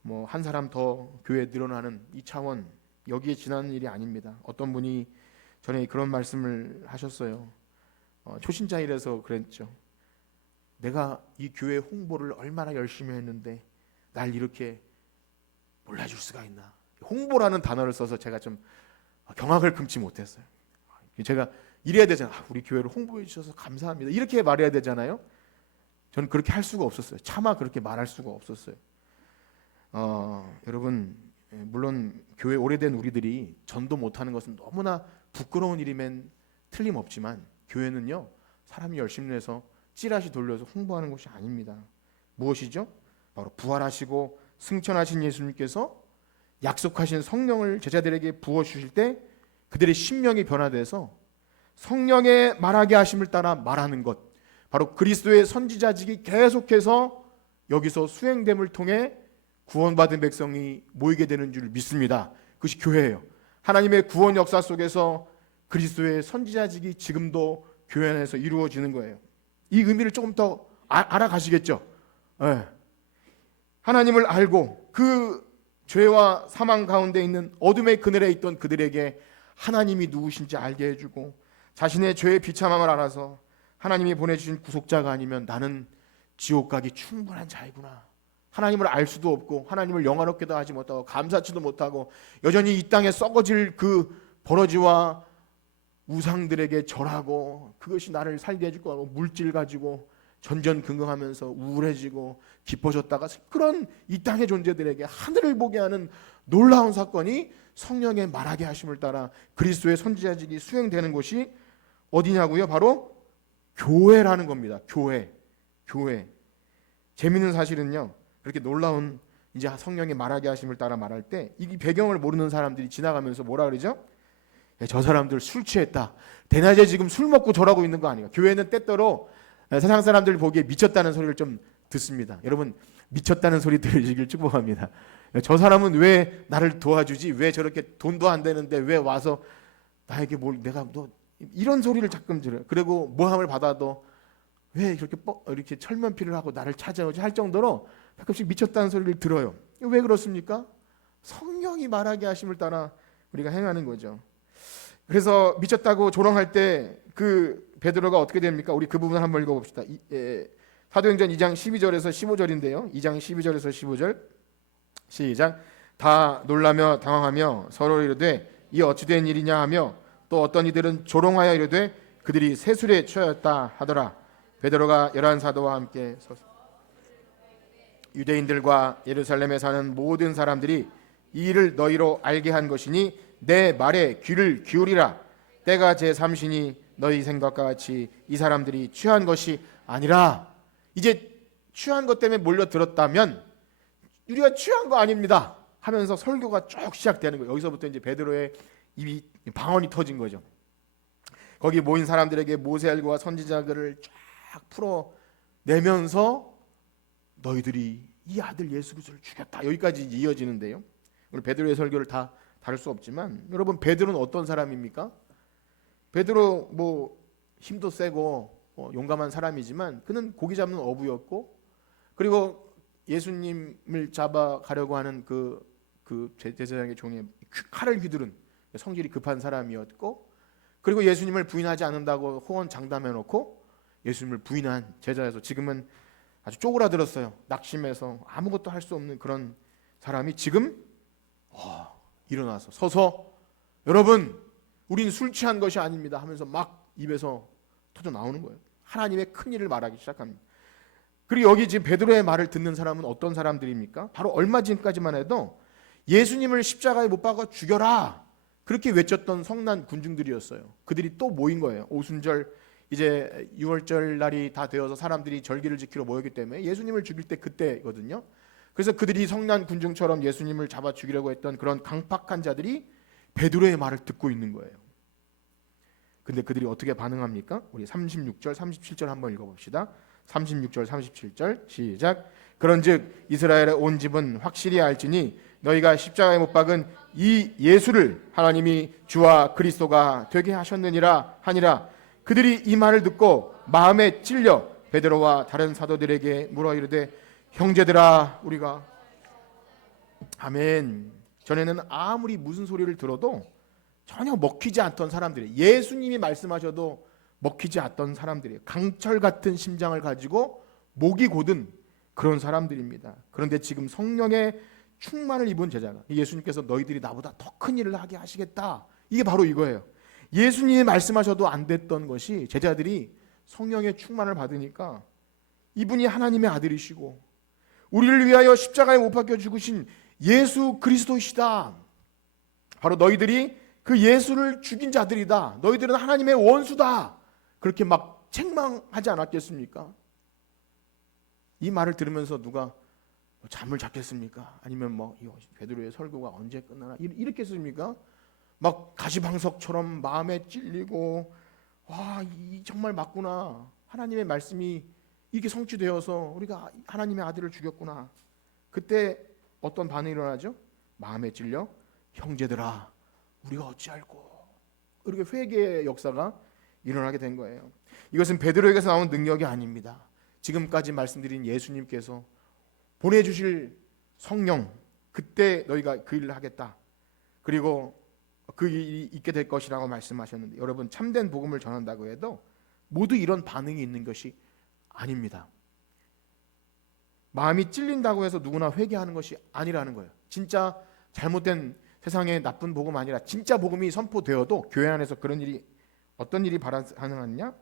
뭐 한 사람 더 교회에 늘어나는 이 차원, 여기에 지나는 일이 아닙니다. 어떤 분이 전에 그런 말씀을 하셨어요. 초신자일에서 그랬죠. 내가 이 교회 홍보를 얼마나 열심히 했는데 날 이렇게 몰라줄 수가 있나. 홍보라는 단어를 써서 제가 좀 경악을 금치 못했어요. 제가 이래야 되잖아요. 우리 교회를 홍보해 주셔서 감사합니다. 이렇게 말해야 되잖아요. 저는 그렇게 할 수가 없었어요. 차마 그렇게 말할 수가 없었어요. 여러분, 물론 교회 오래된 우리들이 전도 못하는 것은 너무나 부끄러운 일이면 틀림없지만 교회는요, 사람이 열심히 해서 찌라시 돌려서 홍보하는 것이 아닙니다. 무엇이죠? 바로 부활하시고 승천하신 예수님께서 약속하신 성령을 제자들에게 부어주실 때 그들의 심령이 변화돼서 성령의 말하게 하심을 따라 말하는 것, 바로 그리스도의 선지자직이 계속해서 여기서 수행됨을 통해 구원받은 백성이 모이게 되는 줄 믿습니다. 그것이 교회예요. 하나님의 구원 역사 속에서 그리스도의 선지자직이 지금도 교회 안에서 이루어지는 거예요. 이 의미를 조금 더 알아가시겠죠? 네. 하나님을 알고 그 죄와 사망 가운데 있는 어둠의 그늘에 있던 그들에게 하나님이 누구신지 알게 해주고 자신의 죄의 비참함을 알아서 하나님이 보내주신 구속자가 아니면 나는 지옥 가기 충분한 자이구나. 하나님을 알 수도 없고 하나님을 영화롭게도 하지 못하고 감사치도 못하고 여전히 이 땅에 썩어질 그 버러지와 우상들에게 절하고 그것이 나를 살게 해줄 거고 물질 가지고 전전긍긍하면서 우울해지고 기뻐졌다가 그런 이 땅의 존재들에게 하늘을 보게 하는 놀라운 사건이 성령의 말하게 하심을 따라 그리스도의 선지자직이 수행되는 곳이 어디냐고요? 바로 교회라는 겁니다. 교회. 재미있는 사실은요, 그렇게 놀라운 이제 성령의 말하게 하심을 따라 말할 때 이 배경을 모르는 사람들이 지나가면서 뭐라 그러죠? 저 사람들 술 취했다. 대낮에 지금 술 먹고 절하고 있는 거 아니에요. 교회는 때때로 세상 사람들 보기에 미쳤다는 소리를 좀 듣습니다. 여러분, 미쳤다는 소리 들으시길 축복합니다. 저 사람은 왜 나를 도와주지? 왜 저렇게 돈도 안 되는데 왜 와서 나에게 내가 이런 소리를 가끔 들어요. 그리고 모함을 받아도 왜 이렇게 철면피를 하고 나를 찾아오지 할 정도로 가끔씩 미쳤다는 소리를 들어요. 왜 그렇습니까? 성령이 말하게 하심을 따라 우리가 행하는 거죠. 그래서 미쳤다고 조롱할 때 그 베드로가 어떻게 됩니까? 우리 그 부분 한번 읽어봅시다. 사도행전 2장 12절에서 15절인데요. 2장 12절에서 15절 시작. 다 놀라며 당황하며 서로 이르되 이 어찌 된 일이냐 하며 또 어떤 이들은 조롱하여 이르되 그들이 세술에 취하였다 하더라. 베드로가 11 사도와 함께 서서 유대인들과 예루살렘에 사는 모든 사람들이 이 일을 너희로 알게 한 것이니 내 말에 귀를 기울이라. 때가 제3시니 너희 생각과 같이 이 사람들이 취한 것이 아니라. 이제 취한 것 때문에 몰려들었다면 우리가 취한 거 아닙니다 하면서 설교가 쭉 시작되는 거예요. 여기서부터 이제 베드로의 입이 방언이 터진 거죠. 거기 모인 사람들에게 모세일과 선지자들을 쫙 풀어내면서 너희들이 이 아들 예수 그리스도를 죽였다. 여기까지 이어지는데요. 오늘 베드로의 설교를 다 다룰 수 없지만 여러분, 베드로는 어떤 사람입니까? 베드로 힘도 세고 용감한 사람이지만 그는 고기 잡는 어부였고, 그리고 예수님을 잡아가려고 하는 그 제사장의 종에 칼을 휘두른 성질이 급한 사람이었고, 그리고 예수님을 부인하지 않는다고 호언장담해놓고 예수님을 부인한 제자에서 지금은 아주 쪼그라들었어요. 낙심해서 아무것도 할 수 없는 그런 사람이 지금 일어나서 서서 여러분, 우린 술 취한 것이 아닙니다 하면서 막 입에서 터져 나오는 거예요. 하나님의 큰 일을 말하기 시작합니다. 그리고 여기 지금 베드로의 말을 듣는 사람은 어떤 사람들입니까? 바로 얼마 전까지만 해도 예수님을 십자가에 못 박아 죽여라 그렇게 외쳤던 성난 군중들이었어요. 그들이 또 모인 거예요. 오순절 이제 6월절 날이 다 되어서 사람들이 절기를 지키러 모였기 때문에 예수님을 죽일 때 그때거든요. 그래서 그들이 성난 군중처럼 예수님을 잡아 죽이려고 했던 그런 강팍한 자들이 베드로의 말을 듣고 있는 거예요. 근데 그들이 어떻게 반응합니까? 우리 36절, 37절 한번 읽어봅시다. 36절, 37절 시작. 그런즉 이스라엘의 온 집은 확실히 알지니 너희가 십자가에 못 박은 이 예수를 하나님이 주와 그리스도가 되게 하셨느니라 하니라. 그들이 이 말을 듣고 마음에 찔려 베드로와 다른 사도들에게 물어 이르되 형제들아 우리가 아멘. 전에는 아무리 무슨 소리를 들어도 전혀 먹히지 않던 사람들이, 예수님이 말씀하셔도 먹히지 않던 사람들이에요. 강철 같은 심장을 가지고 목이 곧은 그런 사람들입니다. 그런데 지금 성령의 충만을 입은 제자가, 예수님께서 너희들이 나보다 더 큰 일을 하게 하시겠다, 이게 바로 이거예요. 예수님이 말씀하셔도 안 됐던 것이 제자들이 성령의 충만을 받으니까 이분이 하나님의 아들이시고 우리를 위하여 십자가에 못 박혀 죽으신 예수 그리스도이시다, 바로 너희들이 그 예수를 죽인 자들이다, 너희들은 하나님의 원수다, 그렇게 막 책망하지 않았겠습니까? 이 말을 들으면서 누가 잠을 잤겠습니까? 아니면 뭐 베드로의 설교가 언제 끝나나 이렇게 했습니까? 막 가시방석처럼 마음에 찔리고, 와, 이 정말 맞구나, 하나님의 말씀이 이렇게 성취되어서 우리가 하나님의 아들을 죽였구나. 그때 어떤 반응이 일어나죠? 마음에 찔려 형제들아 우리가 어찌할꼬, 이렇게 회개의 역사가 일어나게 된 거예요. 이것은 베드로에게서 나온 능력이 아닙니다. 지금까지 말씀드린 예수님께서 보내주실 성령, 그때 너희가 그 일을 하겠다, 그리고 그 일이 있게 될 것이라고 말씀하셨는데, 여러분 참된 복음을 전한다고 해도 모두 이런 반응이 있는 것이 아닙니다. 마음이 찔린다고 해서 누구나 회개하는 것이 아니라는 거예요. 진짜 잘못된 세상의 나쁜 복음 아니라 진짜 복음이 선포되어도 교회 안에서 그런 일이, 어떤 일이 가능하느냐?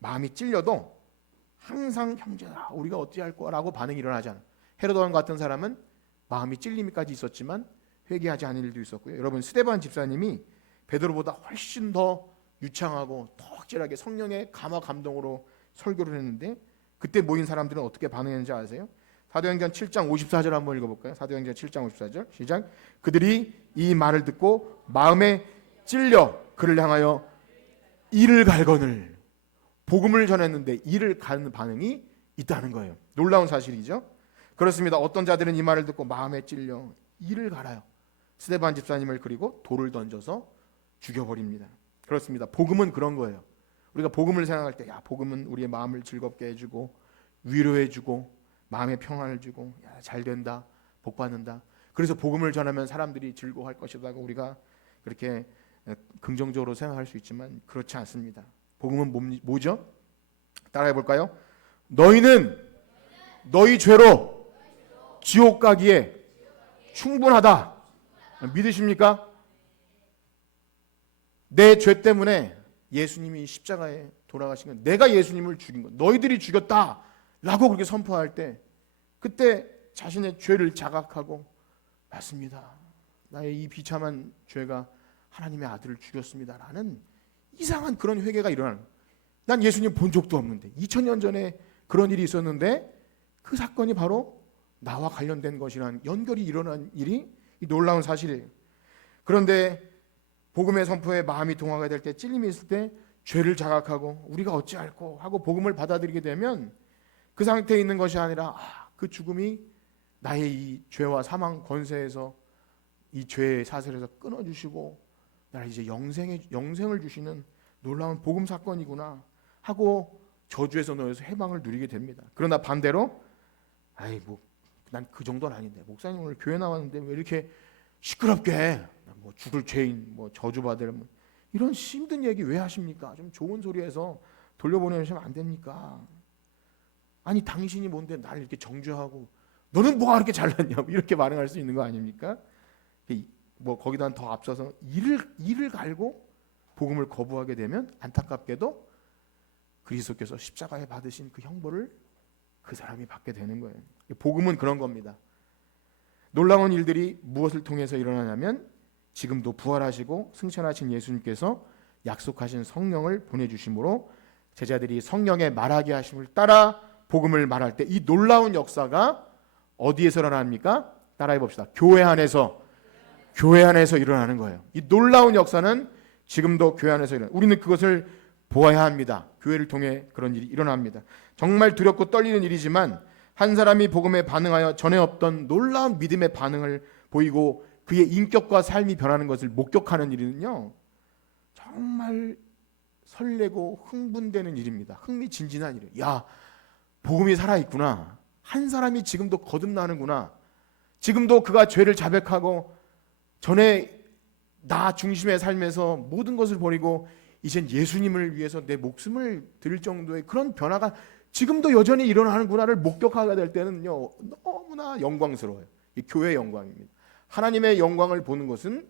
마음이 찔려도 항상 형제라 우리가 어찌할 거라고 반응이 일어나지 않아요. 헤롯 왕 같은 사람은 마음이 찔림까지 있었지만 회개하지 않을 일도 있었고요. 여러분 스데반 집사님이 베드로보다 훨씬 더 유창하고 더 확실하게 성령의 감화 감동으로 설교를 했는데, 그때 모인 사람들은 어떻게 반응했는지 아세요? 사도행전 7장 54절 한번 읽어볼까요? 사도행전 7장 54절 시작. 그들이 이 말을 듣고 마음에 찔려 그를 향하여 이를 갈거늘, 복음을 전했는데 이를 가는 반응이 있다는 거예요. 놀라운 사실이죠. 그렇습니다. 어떤 자들은 이 말을 듣고 마음에 찔려 이를 갈아요. 스데반 집사님을 그리고 돌을 던져서 죽여버립니다. 그렇습니다. 복음은 그런 거예요. 우리가 복음을 생각할 때, 야, 복음은 우리의 마음을 즐겁게 해주고 위로해주고 마음의 평안을 주고, 야, 잘 된다, 복 받는다, 그래서 복음을 전하면 사람들이 즐거워할 것이라고 우리가 그렇게 긍정적으로 생각할 수 있지만 그렇지 않습니다. 복음은 뭐죠? 따라해 볼까요? 너희는 너희 죄로 지옥 가기에 충분하다. 믿으십니까? 내 죄 때문에 예수님이 십자가에 돌아가신 건, 내가 예수님을 죽인 것, 너희들이 죽였다라고 그렇게 선포할 때, 그때 자신의 죄를 자각하고, 맞습니다, 나의 이 비참한 죄가 하나님의 아들을 죽였습니다라는 이상한 그런 회개가 일어나는, 난 예수님 본 적도 없는데 2000년 전에 그런 일이 있었는데 그 사건이 바로 나와 관련된 것이라는 연결이 일어난 일이 놀라운 사실이에요. 그런데 복음의 선포에 마음이 동화가 될 때, 찔림이 있을 때 죄를 자각하고 우리가 어찌할꼬 하고 복음을 받아들이게 되면 그 상태에 있는 것이 아니라, 그 죽음이 나의 이 죄와 사망 권세에서, 이 죄의 사슬에서 끊어주시고 나를 이제 영생을 주시는 놀라운 복음 사건이구나 하고 저주에서 놓여서 해방을 누리게 됩니다. 그러나 반대로, 난 그 정도는 아닌데, 목사님 오늘 교회 나왔는데 왜 이렇게 시끄럽게 해? 뭐 죽을 죄인, 뭐 저주받을, 이런 힘든 얘기 왜 하십니까? 좀 좋은 소리해서 돌려보내시면 안 됩니까? 아니 당신이 뭔데 나를 이렇게 정죄하고 너는 뭐가 그렇게 잘났냐, 이렇게 반응할 수 있는 거 아닙니까? 뭐 거기다 더 앞서서 이를 갈고 복음을 거부하게 되면 안타깝게도 그리스도께서 십자가에 받으신 그 형벌을 그 사람이 받게 되는 거예요. 복음은 그런 겁니다. 놀라운 일들이 무엇을 통해서 일어나냐면, 지금도 부활하시고 승천하신 예수님께서 약속하신 성령을 보내주심으로 제자들이 성령의 말하게 하심을 따라 복음을 말할 때, 이 놀라운 역사가 어디에서 일어납니까? 따라해 봅시다. 교회 안에서 일어나는 거예요. 이 놀라운 역사는 지금도 교회 안에서 일어나요. 우리는 그것을 보아야 합니다. 교회를 통해 그런 일이 일어납니다. 정말 두렵고 떨리는 일이지만 한 사람이 복음에 반응하여 전에 없던 놀라운 믿음의 반응을 보이고 그의 인격과 삶이 변하는 것을 목격하는 일은요, 정말 설레고 흥분되는 일입니다. 흥미진진한 일이에요. 야, 복음이 살아있구나. 한 사람이 지금도 거듭나는구나. 지금도 그가 죄를 자백하고 전에 나 중심의 삶에서 모든 것을 버리고 이젠 예수님을 위해서 내 목숨을 드릴 정도의 그런 변화가 지금도 여전히 일어나는구나를 목격하게 될 때는요, 너무나 영광스러워요. 이 교회의 영광입니다. 하나님의 영광을 보는 것은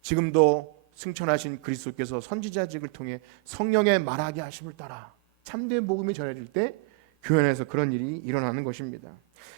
지금도 승천하신 그리스도께서 선지자직을 통해 성령의 말하게 하심을 따라 참된 복음이 전해질 때 교회 안에서 그런 일이 일어나는 것입니다.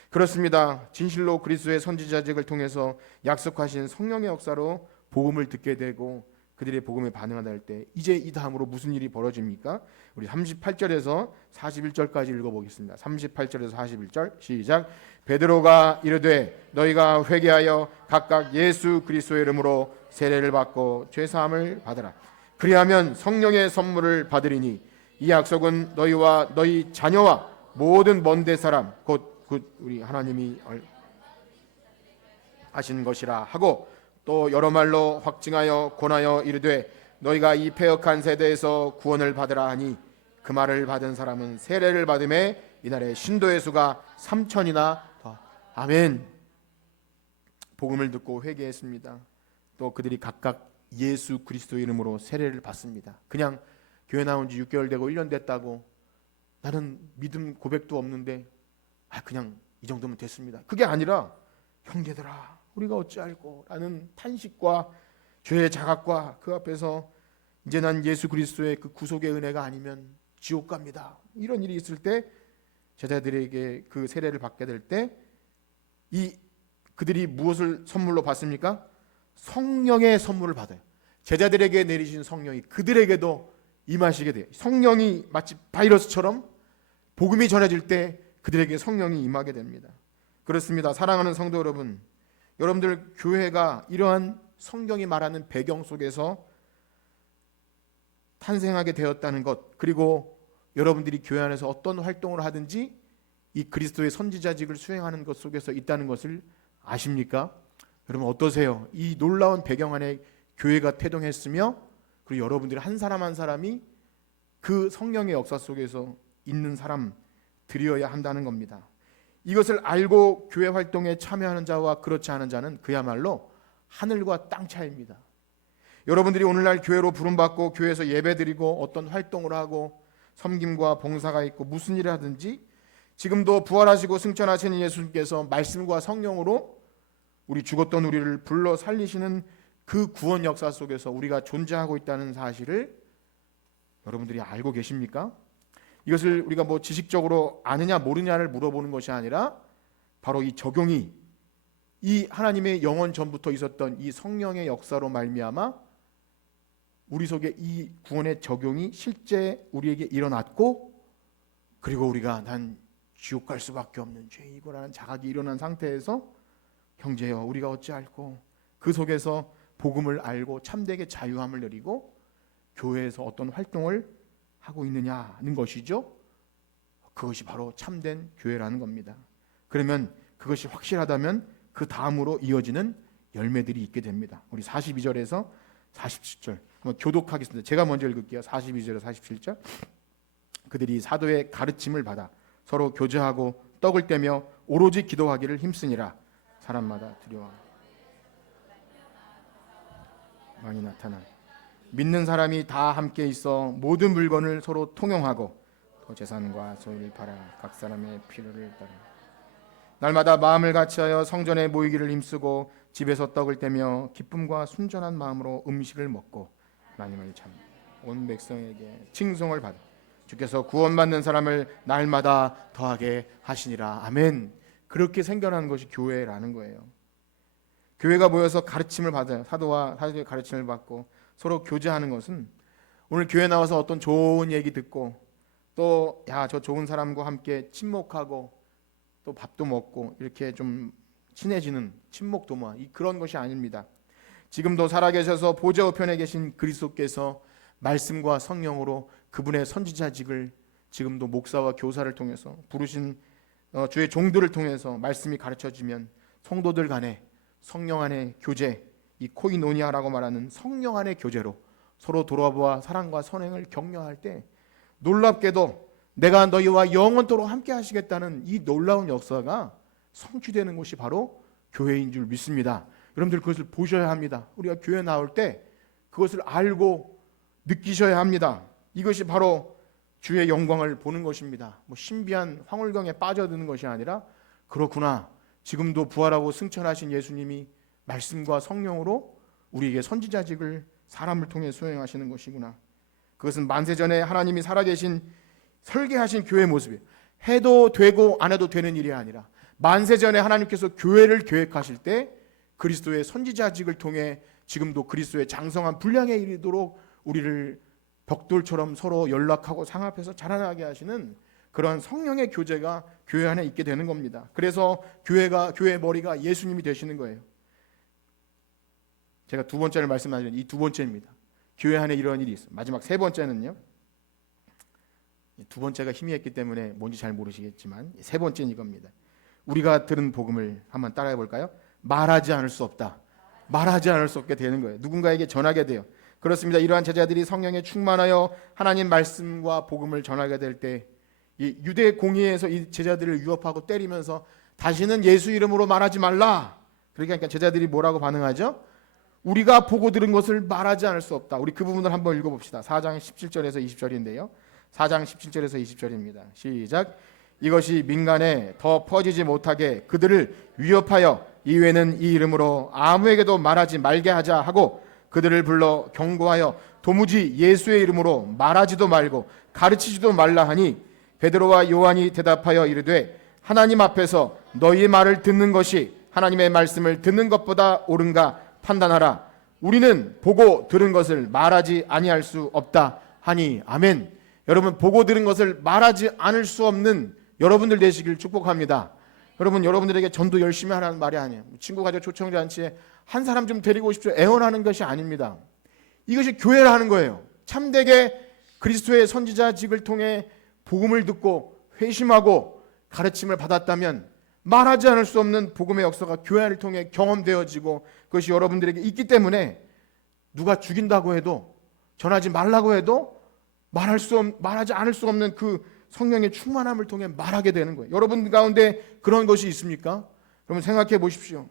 그렇습니다. 진실로 그리스도의 선지자직을 통해서 약속하신 성령의 역사로 복음을 듣게 되고 그들의 복음에 반응하다 할 때 이제 이 다음으로 무슨 일이 벌어집니까? 우리 38절에서 41절까지 읽어보겠습니다. 38절에서 41절 시작. 베드로가 이르되 너희가 회개하여 각각 예수 그리스도의 이름으로 세례를 받고 죄사함을 받으라. 그리하면 성령의 선물을 받으리니 이 약속은 너희와 너희 자녀와 모든 먼데 사람 곧 우리 하나님이 하신 것이라 하고 또 여러 말로 확증하여 권하여 이르되 너희가 이 패역한 세대에서 구원을 받으라 하니 그 말을 받은 사람은 세례를 받음에 이날의 신도의 수가 3천이나 더. 아멘. 복음을 듣고 회개했습니다. 또 그들이 각각 예수 그리스도 이름으로 세례를 받습니다. 그냥 교회 나온 지 6개월 되고 1년 됐다고 나는 믿음 고백도 없는데 그냥 이 정도면 됐습니다. 그게 아니라 형제들아 우리가 어찌할꼬 라는 탄식과 죄의 자각과 그 앞에서 이제 난 예수 그리스도의 그 구속의 은혜가 아니면 지옥 갑니다. 이런 일이 있을 때 제자들에게 그 세례를 받게 될 때 이 그들이 무엇을 선물로 받습니까? 성령의 선물을 받아요. 제자들에게 내리신 성령이 그들에게도 임하시게 돼요. 성령이 마치 바이러스처럼 복음이 전해질 때 그들에게 성령이 임하게 됩니다. 그렇습니다. 사랑하는 성도 여러분, 여러분들 교회가 이러한 성경이 말하는 배경 속에서 탄생하게 되었다는 것, 그리고 여러분들이 교회 안에서 어떤 활동을 하든지 이 그리스도의 선지자직을 수행하는 것 속에서 있다는 것을 아십니까? 여러분 어떠세요? 이 놀라운 배경 안에 교회가 태동했으며 그리고 여러분들이 한 사람 한 사람이 그 성령의 역사 속에서 있는 사람들이어야 한다는 겁니다. 이것을 알고 교회 활동에 참여하는 자와 그렇지 않은 자는 그야말로 하늘과 땅 차이입니다. 여러분들이 오늘날 교회로 부름받고 교회에서 예배드리고 어떤 활동을 하고 섬김과 봉사가 있고 무슨 일을 하든지 지금도 부활하시고 승천하신 예수님께서 말씀과 성령으로 우리 죽었던 우리를 불러 살리시는 그 구원 역사 속에서 우리가 존재하고 있다는 사실을 여러분들이 알고 계십니까? 이것을 우리가 뭐 지식적으로 아느냐 모르냐를 물어보는 것이 아니라 바로 이 적용이 이 하나님의 영원 전부터 있었던 이 성령의 역사로 말미암아 우리 속에 이 구원의 적용이 실제 우리에게 일어났고 그리고 우리가 난 지옥 갈 수밖에 없는 죄이고라는 자각이 일어난 상태에서 형제여 우리가 어찌할꼬 그 속에서 복음을 알고 참되게 자유함을 누리고 교회에서 어떤 활동을 하고 있느냐는 것이죠. 그것이 바로 참된 교회라는 겁니다. 그러면 그것이 확실하다면 그 다음으로 이어지는 열매들이 있게 됩니다. 우리 42절에서 47절 한번 교독하겠습니다. 제가 먼저 읽을게요. 42절에서 47절. 그들이 사도의 가르침을 받아 서로 교제하고 떡을 떼며 오로지 기도하기를 힘쓰니라. 사람마다 두려워 많이 나타나 믿는 사람이 다 함께 있어 모든 물건을 서로 통용하고 또 재산과 소유를 팔아 각 사람의 필요를 따라 날마다 마음을 같이하여 성전에 모이기를 힘쓰고 집에서 떡을 떼며 기쁨과 순전한 마음으로 음식을 먹고 하나님을 참 온 백성에게 칭송을 받아 주께서 구원받는 사람을 날마다 더하게 하시니라. 아멘. 그렇게 생겨나는 것이 교회라는 거예요. 교회가 모여서 가르침을 받아요. 사도와 사도의 가르침을 받고 서로 교제하는 것은 오늘 교회 나와서 어떤 좋은 얘기 듣고 또 저 좋은 사람과 함께 친목하고 또 밥도 먹고 이렇게 좀 친해지는 친목 도모 그런 것이 아닙니다. 지금도 살아계셔서 보좌 우편에 계신 그리스도께서 말씀과 성령으로 그분의 선지자직을 지금도 목사와 교사를 통해서 부르신 주의 종들을 통해서 말씀이 가르쳐지면 성도들 간에 성령 안의 교제, 이 코이노니아라고 말하는 성령 안의 교제로 서로 돌아보아 사랑과 선행을 격려할 때 놀랍게도 내가 너희와 영원토록 함께 하시겠다는 이 놀라운 역사가 성취되는 곳이 바로 교회인 줄 믿습니다. 여러분들 그것을 보셔야 합니다. 우리가 교회 나올 때 그것을 알고 느끼셔야 합니다. 이것이 바로 주의 영광을 보는 것입니다. 신비한 황홀경에 빠져드는 것이 아니라 그렇구나, 지금도 부활하고 승천하신 예수님이 말씀과 성령으로 우리에게 선지자직을 사람을 통해 수행하시는 것이구나. 그것은 만세전에 하나님이 살아계신 설계하신 교회의 모습이에요. 해도 되고 안 해도 되는 일이 아니라 만세전에 하나님께서 교회를 계획하실 때 그리스도의 선지자직을 통해 지금도 그리스도의 장성한 분량에 이르도록 우리를 벽돌처럼 서로 연락하고 상합해서 자라나게 하시는 그런 성령의 교제가 교회 안에 있게 되는 겁니다. 그래서 교회의 머리가 예수님이 되시는 거예요. 제가 두 번째를 말씀드린 이 두 번째입니다. 교회 안에 이러한 일이 있어요. 마지막 세 번째는요. 두 번째가 희미했기 때문에 뭔지 잘 모르시겠지만 세 번째는 이겁니다. 우리가 들은 복음을 한번 따라해 볼까요? 말하지 않을 수 없다. 말하지 않을 수 없게 되는 거예요. 누군가에게 전하게 돼요. 그렇습니다. 이러한 제자들이 성령에 충만하여 하나님 말씀과 복음을 전하게 될 때 이 유대 공의에서 이 제자들을 유업하고 때리면서 다시는 예수 이름으로 말하지 말라. 그러니까 제자들이 뭐라고 반응하죠? 우리가 보고 들은 것을 말하지 않을 수 없다. 우리 그 부분을 한번 읽어봅시다. 4장 17절에서 20절인데요. 4장 17절에서 20절입니다. 시작. 이것이 민간에 더 퍼지지 못하게 그들을 위협하여 이후에는 이 이름으로 아무에게도 말하지 말게 하자 하고 그들을 불러 경고하여 도무지 예수의 이름으로 말하지도 말고 가르치지도 말라 하니 베드로와 요한이 대답하여 이르되 하나님 앞에서 너희 말을 듣는 것이 하나님의 말씀을 듣는 것보다 옳은가 판단하라. 우리는 보고 들은 것을 말하지 아니할 수 없다 하니 아멘. 여러분, 보고 들은 것을 말하지 않을 수 없는 여러분들 되시길 축복합니다. 여러분, 여러분들에게 전도 열심히 하라는 말이 아니에요. 친구 가족 초청잔치에 한 사람 좀 데리고 오십시오 애원하는 것이 아닙니다. 이것이 교회를 하는 거예요. 참되게 그리스도의 선지자직을 통해 복음을 듣고 회심하고 가르침을 받았다면 말하지 않을 수 없는 복음의 역사가 교회를 통해 경험되어지고 그것이 여러분들에게 있기 때문에 누가 죽인다고 해도 전하지 말라고 해도 말하지 않을 수 없는 그 성령의 충만함을 통해 말하게 되는 거예요. 여러분 가운데 그런 것이 있습니까? 여러분 생각해 보십시오.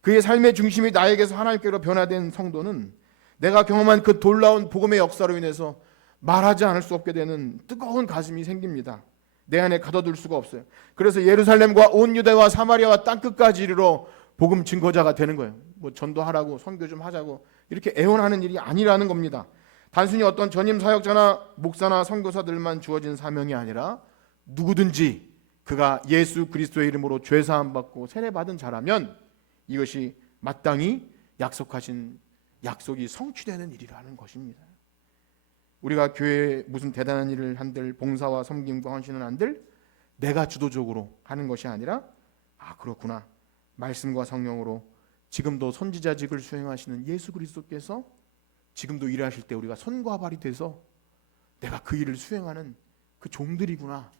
그의 삶의 중심이 나에게서 하나님께로 변화된 성도는 내가 경험한 그 놀라운 복음의 역사로 인해서 말하지 않을 수 없게 되는 뜨거운 가슴이 생깁니다. 내 안에 가둬둘 수가 없어요. 그래서 예루살렘과 온 유대와 사마리아와 땅끝까지 이르러 복음 증거자가 되는 거예요. 전도하라고 선교 좀 하자고 이렇게 애원하는 일이 아니라는 겁니다. 단순히 어떤 전임 사역자나 목사나 선교사들만 주어진 사명이 아니라 누구든지 그가 예수 그리스도의 이름으로 죄 사함 받고 세례 받은 자라면 이것이 마땅히 약속하신 약속이 성취되는 일이라는 것입니다. 우리가 교회에 무슨 대단한 일을 한들 봉사와 섬김과 헌신을 한들 내가 주도적으로 하는 것이 아니라 그렇구나, 말씀과 성령으로 지금도 선지자직을 수행하시는 예수 그리스도께서 지금도 일하실 때 우리가 손과 발이 돼서 내가 그 일을 수행하는 그 종들이구나,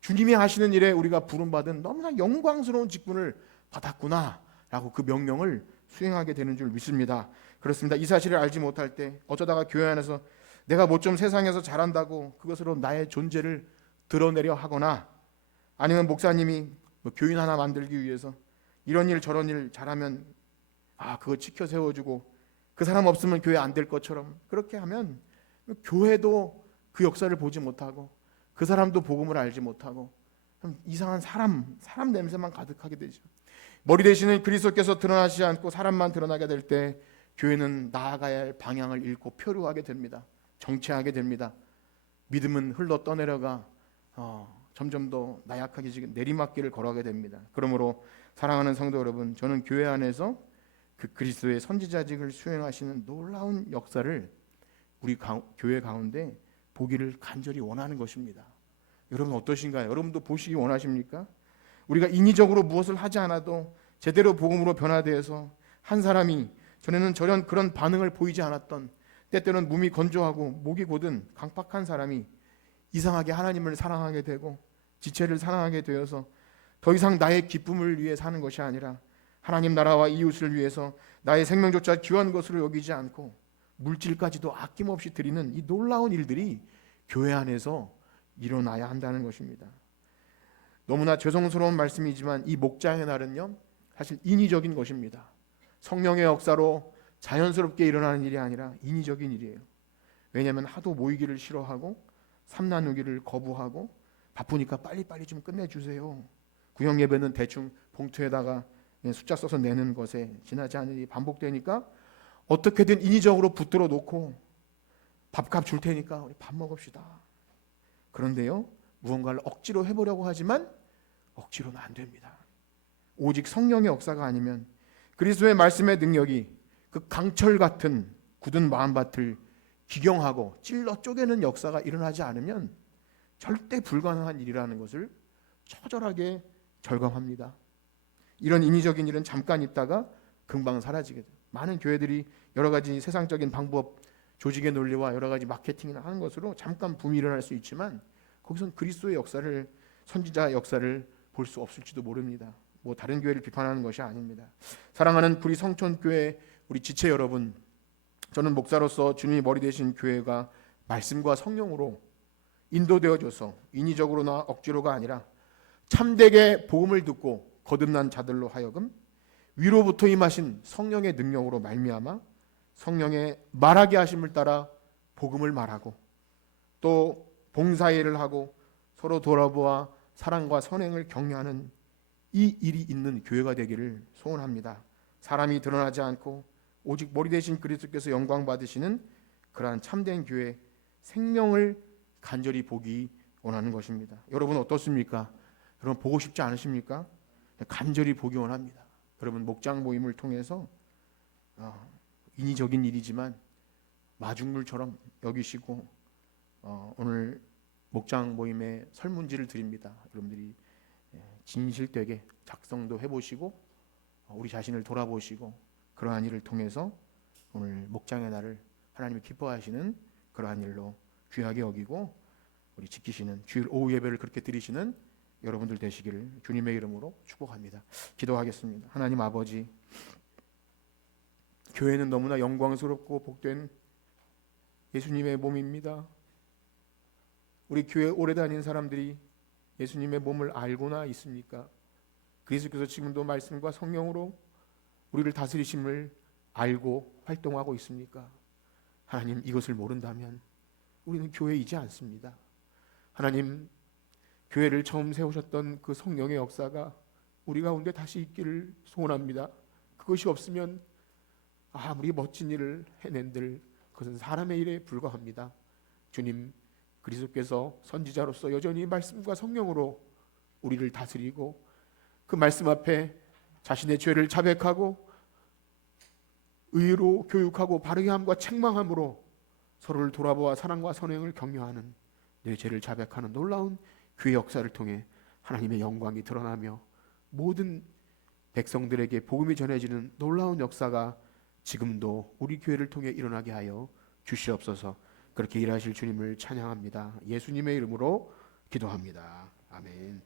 주님이 하시는 일에 우리가 부름받은 너무나 영광스러운 직분을 받았구나 라고 그 명령을 수행하게 되는 줄 믿습니다. 그렇습니다. 이 사실을 알지 못할 때 어쩌다가 교회 안에서 내가 뭐 좀 세상에서 잘한다고 그것으로 나의 존재를 드러내려 하거나 아니면 목사님이 교인 하나 만들기 위해서 이런 일 저런 일 잘하면 그거 지켜 세워주고 그 사람 없으면 교회 안 될 것처럼 그렇게 하면 교회도 그 역사를 보지 못하고 그 사람도 복음을 알지 못하고 이상한 사람 냄새만 가득하게 되죠. 머리 대신에 그리스도께서 드러나지 않고 사람만 드러나게 될 때 교회는 나아가야 할 방향을 잃고 표류하게 됩니다. 정체하게 됩니다. 믿음은 흘러 떠내려가 점점 더 나약하게 내리막길을 걸어가게 됩니다. 그러므로 사랑하는 성도 여러분, 저는 교회 안에서 그 그리스도의 선지자직을 수행하시는 놀라운 역사를 우리 교회 가운데 보기를 간절히 원하는 것입니다. 여러분 어떠신가요? 여러분도 보시기 원하십니까? 우리가 인위적으로 무엇을 하지 않아도 제대로 복음으로 변화되어서 한 사람이 전에는 저런 그런 반응을 보이지 않았던, 때때로는 몸이 건조하고 목이 곧은 강팍한 사람이 이상하게 하나님을 사랑하게 되고 지체를 사랑하게 되어서 더 이상 나의 기쁨을 위해 사는 것이 아니라 하나님 나라와 이웃을 위해서 나의 생명조차 귀한 것으로 여기지 않고 물질까지도 아낌없이 드리는 이 놀라운 일들이 교회 안에서 일어나야 한다는 것입니다. 너무나 죄송스러운 말씀이지만 이 목장의 날은요, 사실 인위적인 것입니다. 성령의 역사로 자연스럽게 일어나는 일이 아니라 인위적인 일이에요. 왜냐하면 하도 모이기를 싫어하고 삼 나누기를 거부하고 바쁘니까 빨리빨리 좀 끝내주세요. 구역 예배는 대충 봉투에다가 숫자 써서 내는 것에 지나지 않은 일이 반복되니까 어떻게든 인위적으로 붙들어 놓고 밥값 줄 테니까 우리 밥 먹읍시다. 그런데요, 무언가를 억지로 해보려고 하지만 억지로는 안 됩니다. 오직 성령의 역사가 아니면, 그리스도의 말씀의 능력이 그 강철 같은 굳은 마음밭을 기경하고 찔러 쪼개는 역사가 일어나지 않으면 절대 불가능한 일이라는 것을 처절하게 절감합니다. 이런 인위적인 일은 잠깐 있다가 금방 사라지게 돼요. 많은 교회들이 여러 가지 세상적인 방법, 조직의 논리와 여러 가지 마케팅을 하는 것으로 잠깐 붐이 일어날 수 있지만 거기선 그리스도의 역사를, 선지자 역사를 볼 수 없을지도 모릅니다. 뭐 다른 교회를 비판하는 것이 아닙니다. 사랑하는 우리 성촌교회 우리 지체 여러분, 저는 목사로서 주님이 머리 되신 교회가 말씀과 성령으로 인도되어져서 인위적으로나 억지로가 아니라 참되게 복음을 듣고 거듭난 자들로 하여금 위로부터 임하신 성령의 능력으로 말미암아 성령의 말하게 하심을 따라 복음을 말하고 또 봉사일을 하고 서로 돌아보아 사랑과 선행을 격려하는 이 일이 있는 교회가 되기를 소원합니다. 사람이 드러나지 않고 오직 머리 되신 그리스도께서 영광 받으시는 그러한 참된 교회 생명을 간절히 보기 원하는 것입니다. 여러분 어떻습니까? 여러분 보고 싶지 않으십니까? 간절히 보기 원합니다. 여러분 목장 모임을 통해서 인위적인 일이지만 마중물처럼 여기시고 오늘 목장 모임의 설문지를 드립니다. 여러분들이 진실되게 작성도 해보시고 우리 자신을 돌아보시고 그러한 일을 통해서 오늘 목장의 날을 하나님이 기뻐하시는 그러한 일로 귀하게 여기고 우리 지키시는 주일 오후 예배를 그렇게 드리시는 여러분들 되시기를 주님의 이름으로 축복합니다. 기도하겠습니다. 하나님 아버지, 교회는 너무나 영광스럽고 복된 예수님의 몸입니다. 우리 교회 오래 다닌 사람들이 예수님의 몸을 알고나 있습니까? 그리스도께서 지금도 말씀과 성령으로 우리를 다스리심을 알고 활동하고 있습니까? 하나님, 이것을 모른다면 우리는 교회이지 않습니다. 하나님, 교회를 처음 세우셨던 그 성령의 역사가 우리 가운데 다시 있기를 소원합니다. 그것이 없으면 아무리 멋진 일을 해낸들 그것은 사람의 일에 불과합니다. 주님, 그리스도께서 선지자로서 여전히 말씀과 성령으로 우리를 다스리고 그 말씀 앞에 자신의 죄를 자백하고 의로 교육하고 바르게 함과 책망함으로 서로를 돌아보아 사랑과 선행을 격려하는, 내 죄를 자백하는 놀라운 교회 역사를 통해 하나님의 영광이 드러나며 모든 백성들에게 복음이 전해지는 놀라운 역사가 지금도 우리 교회를 통해 일어나게 하여 주시옵소서. 그렇게 일하실 주님을 찬양합니다. 예수님의 이름으로 기도합니다. 아멘.